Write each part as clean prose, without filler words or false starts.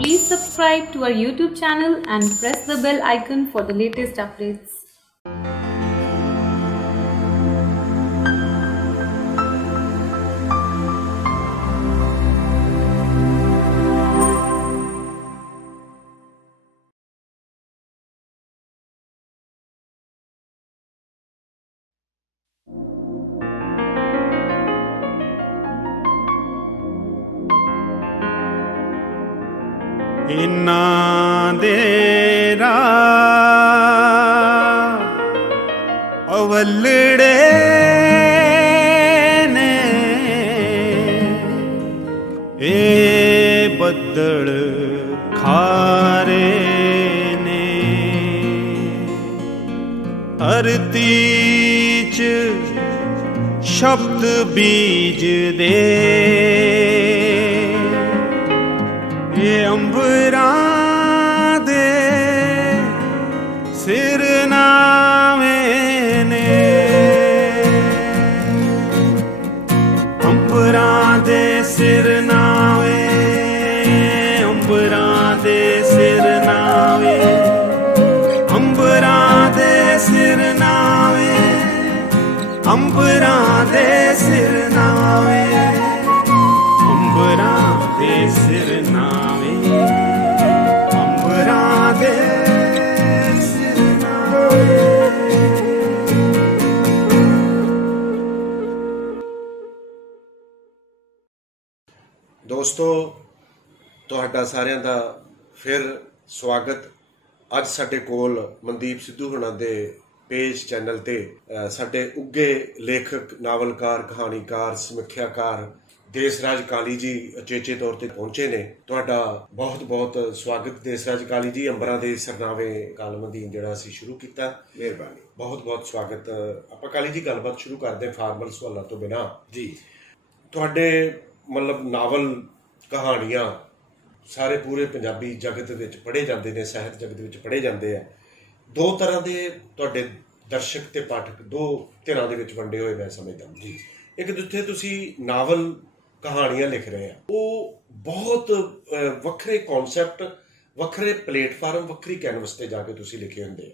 Please subscribe to our YouTube channel and press the bell icon for the latest updates. ਇਨਾਂ ਦੇ ਰਾਹ ਅਵਲੜੇ ਨੇ ਇਹ ਬੱਦਲ ਖਾਰੇ ਨੇ ਧਰਤੀ 'ਚ ਸ਼ਬਦ ਬੀਜਦੇ ਇਹ ਅੰਬਰਾਂ ਦੇ ਸਿਰਨਾਵੇਂ ਨੇ ਅੰਬਰਾਂ ਦੇ ਸਿਰਨਾਵੇਂ ਅੰਬਰਾਂ ਦੇ ਸਿਰਨਾਵੇਂ ਅੰਬਰਾਂ ਦੇ ਸਿਰਨਾਵੇਂ ਅੰਬਰਾਂ ਦੇ ਸਿਰਨਾਵੇਂ ਅੰਬਰਾਂ ਦੇ ਸਿਰਨਾਵੇਂ ਅੰਬਰਾਂ ਦੇ ਸਿਰਨਾਵੇਂ। ਦੋਸਤੋ, ਤੁਹਾਡਾ ਸਾਰਿਆਂ ਦਾ ਫਿਰ ਸਵਾਗਤ। ਅੱਜ ਸਾਡੇ ਕੋਲ ਮਨਦੀਪ ਸਿੱਧੂ ਹੁਣਾਂ ਦੇ ਪੇਜ ਚੈਨਲ ਤੇ ਸਾਡੇ ਉੱਘੇ ਲੇਖਕ, ਨਾਵਲਕਾਰ, ਕਹਾਣੀਕਾਰ, ਸਮੀਖਿਆਕਾਰ ਦੇਸਰਾਜ ਕਾਲੀ ਜੀ ਉਚੇਚੇ ਤੌਰ ਤੇ ਪਹੁੰਚੇ ਨੇ। ਤੁਹਾਡਾ ਬਹੁਤ ਬਹੁਤ ਸਵਾਗਤ ਦੇਸਰਾਜ ਕਾਲੀ ਜੀ। ਅੰਬਰਾਂ ਦੇ ਸਰਨਾਵੇਂ ਕਾਲਮਦੀਨ ਜਿਹੜਾ ਅਸੀਂ ਸ਼ੁਰੂ ਕੀਤਾ, ਮਿਹਰਬਾਨੀ, ਬਹੁਤ ਬਹੁਤ ਸਵਾਗਤ। ਆਪਾਂ ਕਾਲੀ ਜੀ ਗੱਲਬਾਤ ਸ਼ੁਰੂ ਕਰਦੇ ਹਾਂ ਫਾਰਮਲ ਸਵਾਲਾਂ ਤੋਂ ਬਿਨਾਂ ਜੀ। ਤੁਹਾਡੇ ਮਤਲਬ ਨਾਵਲ, ਕਹਾਣੀਆਂ ਸਾਰੇ ਪੂਰੇ ਪੰਜਾਬੀ ਜਗਤ ਵਿੱਚ ਪੜ੍ਹੇ ਜਾਂਦੇ ਨੇ, ਸਾਹਿਤ ਜਗਤ ਵਿੱਚ ਪੜ੍ਹੇ ਜਾਂਦੇ ਆ। ਦੋ ਤਰ੍ਹਾਂ ਦੇ ਤੁਹਾਡੇ ਦਰਸ਼ਕ ਤੇ ਪਾਠਕ ਦੋ ਧਿਰਾਂ ਦੇ ਵਿੱਚ ਵੰਡੇ ਹੋਏ ਮੈਂ ਸਮਝਦਾ ਜੀ। ਇੱਕ ਜਿੱਥੇ ਤੁਸੀਂ ਨਾਵਲ, ਕਹਾਣੀਆਂ ਲਿਖ ਰਹੇ ਆ, ਉਹ ਬਹੁਤ ਵੱਖਰੇ ਕਨਸੈਪਟ, ਵੱਖਰੇ ਪਲੇਟਫਾਰਮ, ਵੱਖਰੀ ਕੈਨਵਸ ਤੇ ਜਾ ਕੇ ਤੁਸੀਂ ਲਿਖੇ ਹੁੰਦੇ ਆ।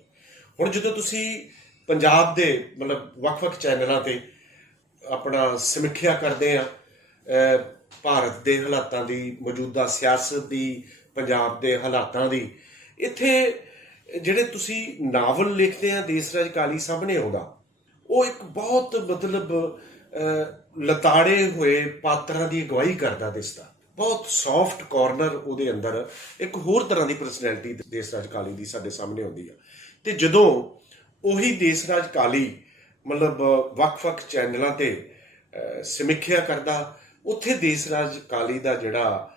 ਹੁਣ ਜਦੋਂ ਤੁਸੀਂ ਪੰਜਾਬ ਦੇ ਮਤਲਬ ਵੱਖ-ਵੱਖ ਚੈਨਲਾਂ ਤੇ ਆਪਣਾ ਸਮੀਖਿਆ ਕਰਦੇ ਆ ਭਾਰਤ ਦੇ ਹਾਲਾਤਾਂ ਦੀ, ਮੌਜੂਦਾ ਸਿਆਸਤ ਦੀ, ਪੰਜਾਬ ਦੇ ਹਾਲਾਤਾਂ ਦੀ, ਇੱਥੇ ਜਿਹੜੇ ਤੁਸੀਂ ਨਾਵਲ ਲਿਖਦੇ ਆ ਦੇਸਰਾਜ ਕਾਲੀ ਸਾਹਮਣੇ ਆਉਂਦਾ, ਉਹ ਇੱਕ ਬਹੁਤ ਮਤਲਬ ਲਤਾੜੇ ਹੋਏ ਪਾਤਰਾਂ ਦੀ ਅਗਵਾਈ ਕਰਦਾ ਦਿਸਦਾ। ਬਹੁਤ ਸੌਫਟ ਕਾਰਨਰ ਉਹਦੇ ਅੰਦਰ ਇੱਕ ਹੋਰ ਤਰ੍ਹਾਂ ਦੀ ਪਰਸਨੈਲਿਟੀ ਦੇਸਰਾਜ ਕਾਲੀ ਦੀ ਸਾਡੇ ਸਾਹਮਣੇ ਆਉਂਦੀ ਆ। ਤੇ ਜਦੋਂ ਉਹੀ ਦੇਸਰਾਜ ਕਾਲੀ ਮਤਲਬ ਵੱਖ-ਵੱਖ ਚੈਨਲਾਂ ਤੇ ਸਮੀਖਿਆ ਕਰਦਾ, ਉੱਥੇ ਦੇਸਰਾਜ ਕਾਲੀ ਦਾ ਜਿਹੜਾ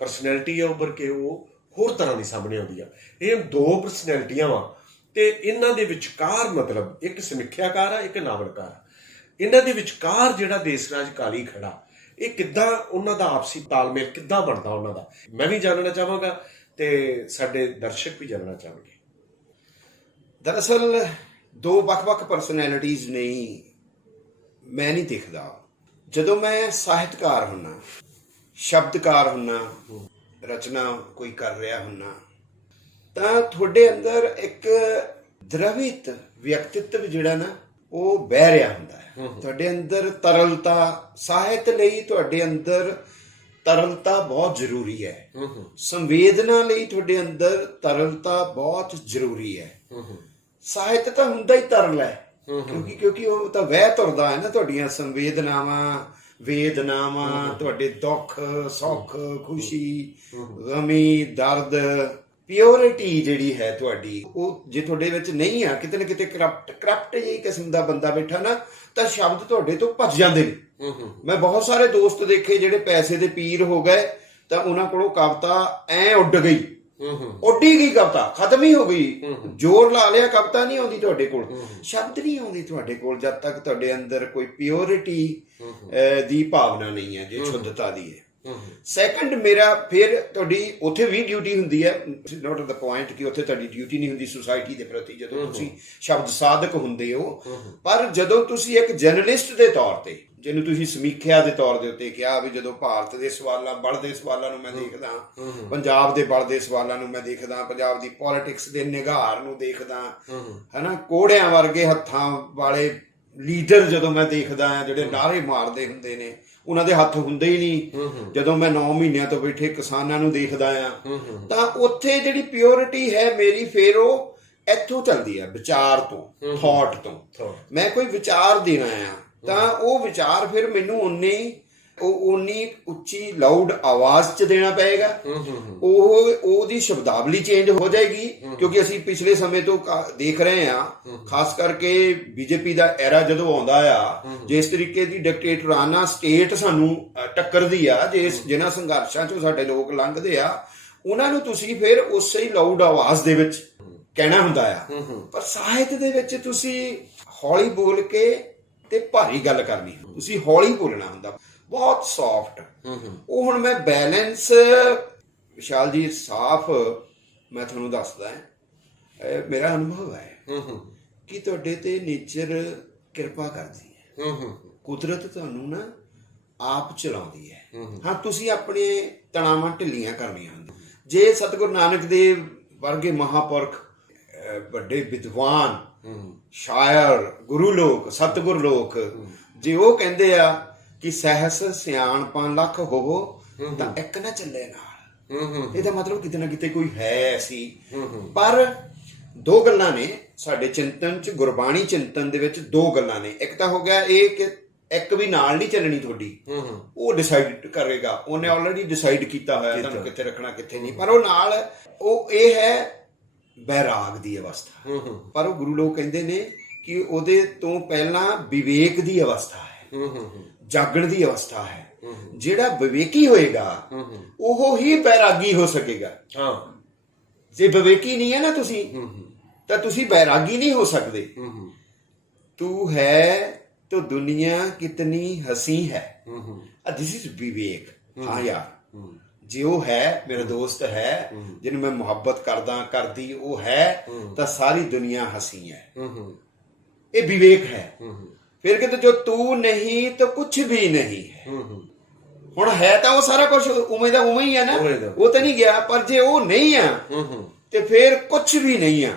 ਪਰਸਨੈਲਿਟੀ ਆ ਉੱਭਰ ਕੇ ਉਹ ਹੋਰ ਤਰ੍ਹਾਂ ਦੀ ਸਾਹਮਣੇ ਆਉਂਦੀ ਆ। ਇਹ ਦੋ ਪਰਸਨੈਲਿਟੀਆਂ ਵਾ ਤੇ ਇਹਨਾਂ ਦੇ ਵਿਚਕਾਰ ਮਤਲਬ ਇੱਕ ਸਮੀਖਿਆਕਾਰ ਆ, ਇੱਕ ਨਾਵਲਕਾਰ ਆ। ਇਹਨਾਂ ਦੇ ਵਿਚਕਾਰ ਜਿਹੜਾ ਦੇਸਰਾਜ ਕਾਲੀ ਖੜਾ, ਇਹ ਕਿੱਦਾਂ ਉਹਨਾਂ ਦਾ ਆਪਸੀ ਤਾਲਮੇਲ ਕਿੱਦਾਂ ਬਣਦਾ ਉਹਨਾਂ ਦਾ, ਮੈਂ ਵੀ ਜਾਣਨਾ ਚਾਹਾਂਗਾ ਤੇ ਸਾਡੇ ਦਰਸ਼ਕ ਵੀ ਜਾਣਨਾ ਚਾਹਾਂਗੇ। ਦਰਅਸਲ ਦੋ ਵੱਖ-ਵੱਖ ਪਰਸਨੈਲਿਟੀਜ਼ ਨਹੀਂ, ਮੈਂ ਨਹੀਂ ਦੇਖਦਾ। ਜਦੋਂ ਮੈਂ ਸਾਹਿਤਕਾਰ ਹੁੰਨਾ, ਸ਼ਬਦਕਾਰ ਹੁੰਨਾ, ਰਚਨਾ ਕੋਈ ਕਰ ਰਿਹਾ ਹੁੰਨਾ, ਤਾਂ ਤੁਹਾਡੇ ਅੰਦਰ ਇੱਕ ਦ੍ਰਵਿਤ ਵਿਅਕਤਿਤਵ ਜਿਹੜਾ ਨਾ ਉਹ ਬਹਿ ਰਿਹਾ ਹੁੰਦਾ ਹੈ। ਤੁਹਾਡੇ ਅੰਦਰ ਤਰਲਤਾ, ਸਾਹਿਤ ਲਈ ਤੁਹਾਡੇ ਅੰਦਰ ਤਰਲਤਾ ਬਹੁਤ ਜ਼ਰੂਰੀ ਹੈ। ਸੰਵੇਦਨਾ ਲਈ ਤੁਹਾਡੇ ਅੰਦਰ ਤਰਲਤਾ ਬਹੁਤ ਜ਼ਰੂਰੀ ਹੈ। ਸਾਹਿਤ ਤਾਂ ਹੁੰਦਾ ਹੀ ਤਰਲ ਹੈ, ਕਿਉਂਕਿ ਉਹ ਤਾਂ ਵਹਿ ਤੁਰਦਾ ਹੈ ਨਾ। ਤੁਹਾਡੀਆਂ ਸੰਵੇਦਨਾਵਾਂ, ਵੇਦਨਾਵਾਂ, ਤੁਹਾਡੇ ਦੁੱਖ, ਸੁੱਖ, ਖੁਸ਼ੀ, ਗਮੀ, ਦਰਦ, ਪਿਓਰਿਟੀ ਜਿਹੜੀ ਹੈ ਤੁਹਾਡੀ, ਉਹ ਜੇ ਤੁਹਾਡੇ ਵਿੱਚ ਨਹੀਂ ਆ, ਕਿਤੇ ਨਾ ਕਿਤੇ ਕਰਪਟ ਜਿਹੀ ਕਿਸਮ ਦਾ ਬੰਦਾ ਬੈਠਾ ਨਾ, ਤਾਂ ਸ਼ਬਦ ਤੁਹਾਡੇ ਤੋਂ ਭੱਜ ਜਾਂਦੇ ਨੇ। ਮੈਂ ਬਹੁਤ ਸਾਰੇ ਦੋਸਤ ਦੇਖੇ ਜਿਹੜੇ ਪੈਸੇ ਦੇ ਪੀਰ ਹੋ ਗਏ, ਤਾਂ ਉਹਨਾਂ ਕੋਲੋਂ ਕਵਿਤਾ ਐ ਉੱਡ ਗਈ, ਉੱਡੀ ਗਈ, ਕਵਿਤਾ ਖਤਮ ਹੀ ਹੋ ਗਈ। ਜ਼ੋਰ ਲਾ ਲਿਆ, ਕਵਿਤਾ ਨਹੀਂ ਆਉਂਦੀ ਤੁਹਾਡੇ ਕੋਲ, ਸ਼ਬਦ ਨਹੀਂ ਆਉਂਦੀ ਤੁਹਾਡੇ ਕੋਲ, ਜਦ ਤੱਕ ਤੁਹਾਡੇ ਅੰਦਰ ਕੋਈ ਪਿਓਰਿਟੀ ਦੀ ਭਾਵਨਾ ਨਹੀਂ ਹੈ, ਜੇ ਸ਼ੁੱਧਤਾ ਦੀ ਹੈ। ਸੈਕੰਡ ਮੇਰਾ ਫਿਰ ਤੁਹਾਡੀ ਉੱਥੇ ਵੀ ਡਿਊਟੀ ਹੁੰਦੀ ਹੈ, ਨੋਟ ਦਾ ਪੁਆਇੰਟ ਕਿ ਉੱਥੇ ਤੁਹਾਡੀ ਡਿਊਟੀ ਨਹੀਂ ਹੁੰਦੀ ਸੁਸਾਇਟੀ ਦੇ ਪ੍ਰਤੀ ਜਦੋਂ ਤੁਸੀਂ ਸ਼ਬਦ ਸਾਧਕ ਹੁੰਦੇ ਹੋ, ਪਰ ਜਦੋਂ ਤੁਸੀਂ ਇੱਕ ਜਰਨਲਿਸਟ ਦੇ ਤੌਰ ਤੇ, ਜਿਹਨੂੰ ਤੁਸੀਂ ਸਮੀਖਿਆ ਦੇ ਤੌਰ ਦੇ ਉੱਤੇ ਕਿਹਾ ਵੀ ਜਦੋਂ ਭਾਰਤ ਦੇ ਸਵਾਲਾਂ ਬਣਦੇ ਸਵਾਲਾਂ ਨੂੰ ਮੈਂ ਦੇਖਦਾ, ਪੰਜਾਬ ਦੇ ਬਣਦੇ ਸਵਾਲਾਂ ਨੂੰ ਮੈਂ ਦੇਖਦਾ, ਪੰਜਾਬ ਦੀ ਪੋਲਿਟਿਕਸ ਦੇ ਨਿਗਾਰ ਨੂੰ ਦੇਖਦਾ, ਹਨਾ, ਕੋੜਿਆਂ ਵਰਗੇ ਹੱਥਾਂ ਵਾਲੇ ਲੀਡਰ ਜਦੋਂ ਮੈਂ ਦੇਖਦਾ ਆ ਜਿਹੜੇ ਨਾਅਰੇ ਮਾਰਦੇ ਹੁੰਦੇ ਨੇ, ਉਹਨਾਂ ਦੇ ਹੱਥ ਹੁੰਦੇ ਹੀ ਨਹੀਂ, ਜਦੋਂ ਮੈਂ 9 ਮਹੀਨਿਆਂ ਤੋਂ ਬੈਠੇ ਕਿਸਾਨਾਂ ਨੂੰ ਦੇਖਦਾ ਆ, ਤਾਂ ਉੱਥੇ ਜਿਹੜੀ ਪਿਓਰਿਟੀ ਹੈ ਮੇਰੀ ਫਿਰ ਉਹ ਇੱਥੋਂ ਚੱਲਦੀ ਆ, ਵਿਚਾਰ ਤੋਂ, ਥਾਟ ਤੋਂ। ਮੈਂ ਕੋਈ ਵਿਚਾਰ ਦੇਣਾ ਆ ਤਾਂ ਉਹ ਵਿਚਾਰ ਫਿਰ ਮੈਨੂੰ ਉਨੀ ਉੱਚੀ ਲਾਊਡ ਆਵਾਜ਼ 'ਚ ਦੇਣਾ ਪਏਗਾ, ਉਹਦੀ ਸ਼ਬਦਾਵਲੀ ਚੇਂਜ ਹੋ ਜਾਏਗੀ, ਕਿਉਂਕਿ ਅਸੀਂ ਪਿਛਲੇ ਸਮੇਂ ਤੋਂ ਦੇਖ ਰਹੇ ਹਾਂ, ਖਾਸ ਕਰਕੇ ਬੀਜੇਪੀ ਦਾ ਐਰਾ ਜਦੋਂ ਆਉਂਦਾ ਆ, ਜਿਸ ਤਰੀਕੇ ਦੀ ਡਿਕਟੇਟਰਾਨਾ ਸਟੇਟ ਸਾਨੂੰ ਟੱਕਰਦੀ ਆ, ਜਿਨ੍ਹਾਂ ਸੰਘਰਸ਼ਾਂ 'ਚੋਂ ਸਾਡੇ ਲੋਕ ਲੰਘਦੇ ਆ, ਉਹਨਾਂ ਨੂੰ ਤੁਸੀਂ ਫਿਰ ਉਸੇ ਹੀ ਲਾਊਡ ਆਵਾਜ਼ ਦੇ ਵਿੱਚ ਕਹਿਣਾ ਹੁੰਦਾ ਆ। ਪਰ ਸਾਹਿਤ ਦੇ ਵਿੱਚ ਤੁਸੀਂ ਹੌਲੀ ਬੋਲ ਕੇ ਤੇ ਭਾਰੀ ਗੱਲ ਕਰਨੀ, ਤੁਸੀਂ ਹੌਲੀ ਬੋਲਣਾ ਹੁੰਦਾ, ਬਹੁਤ ਸੌਫਟ। ਉਹ ਹੁਣ ਮੈਂ ਬੈਲੈਂਸ, ਵਿਸ਼ਾਲ ਜੀ, ਸਾਫ਼ ਮੈਂ ਤੁਹਾਨੂੰ ਦੱਸਦਾ, ਮੇਰਾ ਅਨੁਭਵ ਹੈ ਕਿ ਤੁਹਾਡੇ ਤੇ ਨੇਚਰ ਕਿਰਪਾ ਕਰਦੀ ਹੈ, ਕੁਦਰਤ ਤੁਹਾਨੂੰ ਨਾ ਆਪ ਚਲਾਉਂਦੀ ਹੈ। ਹਾਂ, ਤੁਸੀਂ ਆਪਣੇ ਤਣਾਵਾਂ ਢਿੱਲੀਆਂ ਕਰਨੀਆਂ ਹੁੰਦੀਆਂ। ਜੇ ਸਤਿਗੁਰੂ ਨਾਨਕ ਦੇਵ ਵਰਗੇ ਮਹਾਪੁਰਖ, ਵੱਡੇ ਵਿਦਵਾਨ, ਸ਼ਾਇਰ, ਗੁਰੂ ਲੋਕ, ਸਤਿਗੁਰ ਲੋਕ, ਜੇ ਉਹ ਕਹਿੰਦੇ ਆ ਕਿ ਸਹਿਸ ਸਿਆਣਪਾਂ ਲੱਖ ਹੋਵੋ ਤਾਂ ਇੱਕ ਨਾ ਚੱਲੇ ਨਾਲ, ਇਹਦਾ ਮਤਲਬ ਕਿਤੇ ਨਾ ਕਿਤੇ ਕੋਈ ਹੈ ਐਸੀ। ਪਰ ਦੋ ਗੱਲਾਂ ਨੇ ਸਾਡੇ ਚਿੰਤਨ 'ਚ, ਗੁਰਬਾਣੀ ਚਿੰਤਨ ਦੇ ਵਿੱਚ ਦੋ ਗੱਲਾਂ ਨੇ। ਇੱਕ ਤਾਂ ਹੋ ਗਿਆ ਇਹ ਕਿ ਇੱਕ ਵੀ ਨਾਲ ਨਹੀਂ ਚੱਲਣੀ ਤੁਹਾਡੀ, ਉਹ ਡਿਸਾਈਡ ਕਰੇਗਾ, ਉਹਨੇ ਆਲਰੇਡੀ ਡਿਸਾਈਡ ਕੀਤਾ ਹੋਇਆ ਤੁਹਾਨੂੰ ਕਿੱਥੇ ਰੱਖਣਾ ਕਿੱਥੇ ਨਹੀਂ। ਪਰ ਉਹ ਨਾਲ ਉਹ ਇਹ ਹੈ ਬੈਰਾਗ ਦੀ ਅਵਸਥਾ। ਪਰ ਉਹ ਗੁਰੂ ਲੋਕ ਕਹਿੰਦੇ ਨੇ ਕਿ ਉਹਦੇ ਤੋਂ ਪਹਿਲਾਂ ਵਿਵੇਕ ਦੀ ਅਵਸਥਾ ਹੈ, ਜਾਗਣ ਦੀ ਅਵਸਥਾ ਹੈ। ਜਿਹੜਾ ਵਿਵੇਕੀ ਹੋਏਗਾ ਉਹ ਹੀ ਬੈਰਾਗੀ ਹੋ ਸਕੇਗਾ। ਜੇ ਵਿਵੇਕੀ ਨਹੀਂ ਹੈ ਨਾ ਤੁਸੀਂ, ਤਾਂ ਤੁਸੀਂ ਬੈਰਾਗੀ ਨਹੀਂ ਹੋ ਸਕਦੇ। ਤੂੰ ਹੈ तो दुनिया कितनी हसी है, दिस इज विवेक। हाँ यार, जे वो है मेरा दोस्त है, जिन्हें मैं मोहब्बत करदा करदी वो है, तो सारी दुनिया हसी है, ये विवेक है। फिर कहते जो तू नहीं तो कुछ भी नहीं है। हुण है तो वो सारा कुछ उवें दा उवें ही है ना, वो तो नहीं गया। पर जे वो नहीं है तो फिर कुछ भी नहीं है।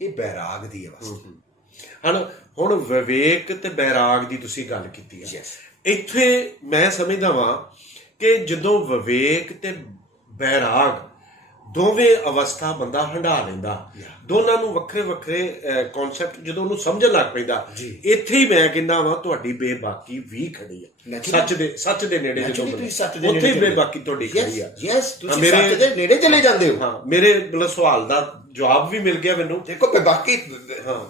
ये बैराग दी अवस्था। ਹੁਣ ਵਿਵੇਕ ਤੇ ਬੈਰਾਗ ਦੀ ਤੁਸੀਂ ਗੱਲ ਕੀਤੀ ਹੈ। ਇੱਥੇ ਮੈਂ ਸਮਝਦਾ ਵਾਂ ਕਿ ਜਦੋਂ ਵਿਵੇਕ ਤੇ ਬੈਰਾਗ ਦੋਵੇਂ ਅਵਸਥਾ ਬੰਦਾ ਹੰਢਾ ਲੈਂਦਾ, ਦੋਨਾਂ ਨੂੰ ਵੱਖਰੇ ਵੱਖਰੇ ਕਨਸੈਪਟ ਜਦੋਂ ਉਹਨੂੰ ਸਮਝਣ ਲੱਗ ਪੈਂਦਾ, ਇੱਥੇ ਹੀ ਮੈਂ ਕਹਿੰਦਾ ਵਾਂ ਤੁਹਾਡੀ ਬੇਬਾਕੀ ਵੀ ਖੜੀ ਆ। ਸੱਚ ਦੇ ਨੇੜੇ ਜਦੋਂ ਉੱਥੇ ਹੀ ਬੇਬਾਕੀ ਤੁਹਾਡੀ ਖੜੀ ਆ। ਤੁਸੀਂ ਸੱਚ ਦੇ ਨੇੜੇ ਚਲੇ ਜਾਂਦੇ ਹੋ। ਹਾਂ, ਮੇਰੇ ਮਤਲਬ ਸਵਾਲ ਦਾ ਜਵਾਬ ਵੀ ਮਿਲ ਗਿਆ ਮੈਨੂੰ। ਦੇਖੋ,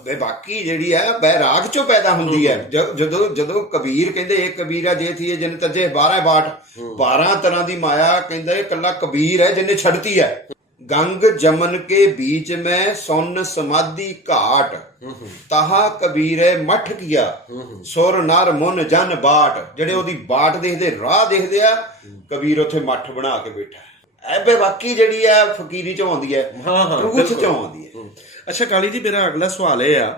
ਬੇਬਾਕੀ ਜਿਹੜੀ ਹੈ ਬੈਰਾਗ ਚੋਂ ਪੈਦਾ ਹੁੰਦੀ ਹੈ। ਜਦੋਂ ਕਬੀਰ ਕਹਿੰਦੇ ਇਹ ਕਬੀਰਾ ਜੇ ਥੀ ਜਿਨ ਤਜੇ 12 ਬਾਟ, 12 ਤਰ੍ਹਾਂ ਦੀ ਮਾਇਆ, ਕਹਿੰਦਾ ਇਹ ਇਕੱਲਾ ਕਬੀਰ ਹੈ ਜਿੰਨੇ ਛੱਡਤੀ ਹੈ। ਗੰਗ ਜਮਨ ਕੇ ਬੀਚ ਮੈਂ ਸੁਨ ਸਮਾਧੀ ਘਾਟ, ਤਾਹਾ ਕਬੀਰੇ ਮੱਠ ਕੀਆ, ਸੁਰ ਨਰ ਮੁਨ ਜਨ ਬਾਟ। ਜਿਹੜੇ ਉਹਦੀ ਬਾਟ ਦੇਖਦੇ, ਰਾਹ ਦੇਖਦੇ ਆ, ਕਬੀਰ ਉੱਥੇ ਮੱਠ ਬਣਾ ਕੇ ਬੈਠਾ। ਇਹ ਬੇਬਾਕੀ ਜਿਹੜੀ ਆ ਫਕੀਰੀ ਚੋਂ ਆਉਂਦੀ ਹੈ, ਟਰੂਥ ਚੋਂ ਆਉਂਦੀ ਹੈ। ਅੱਛਾ ਕਾਲੀ ਜੀ, ਮੇਰਾ ਅਗਲਾ ਸਵਾਲ ਇਹ ਆ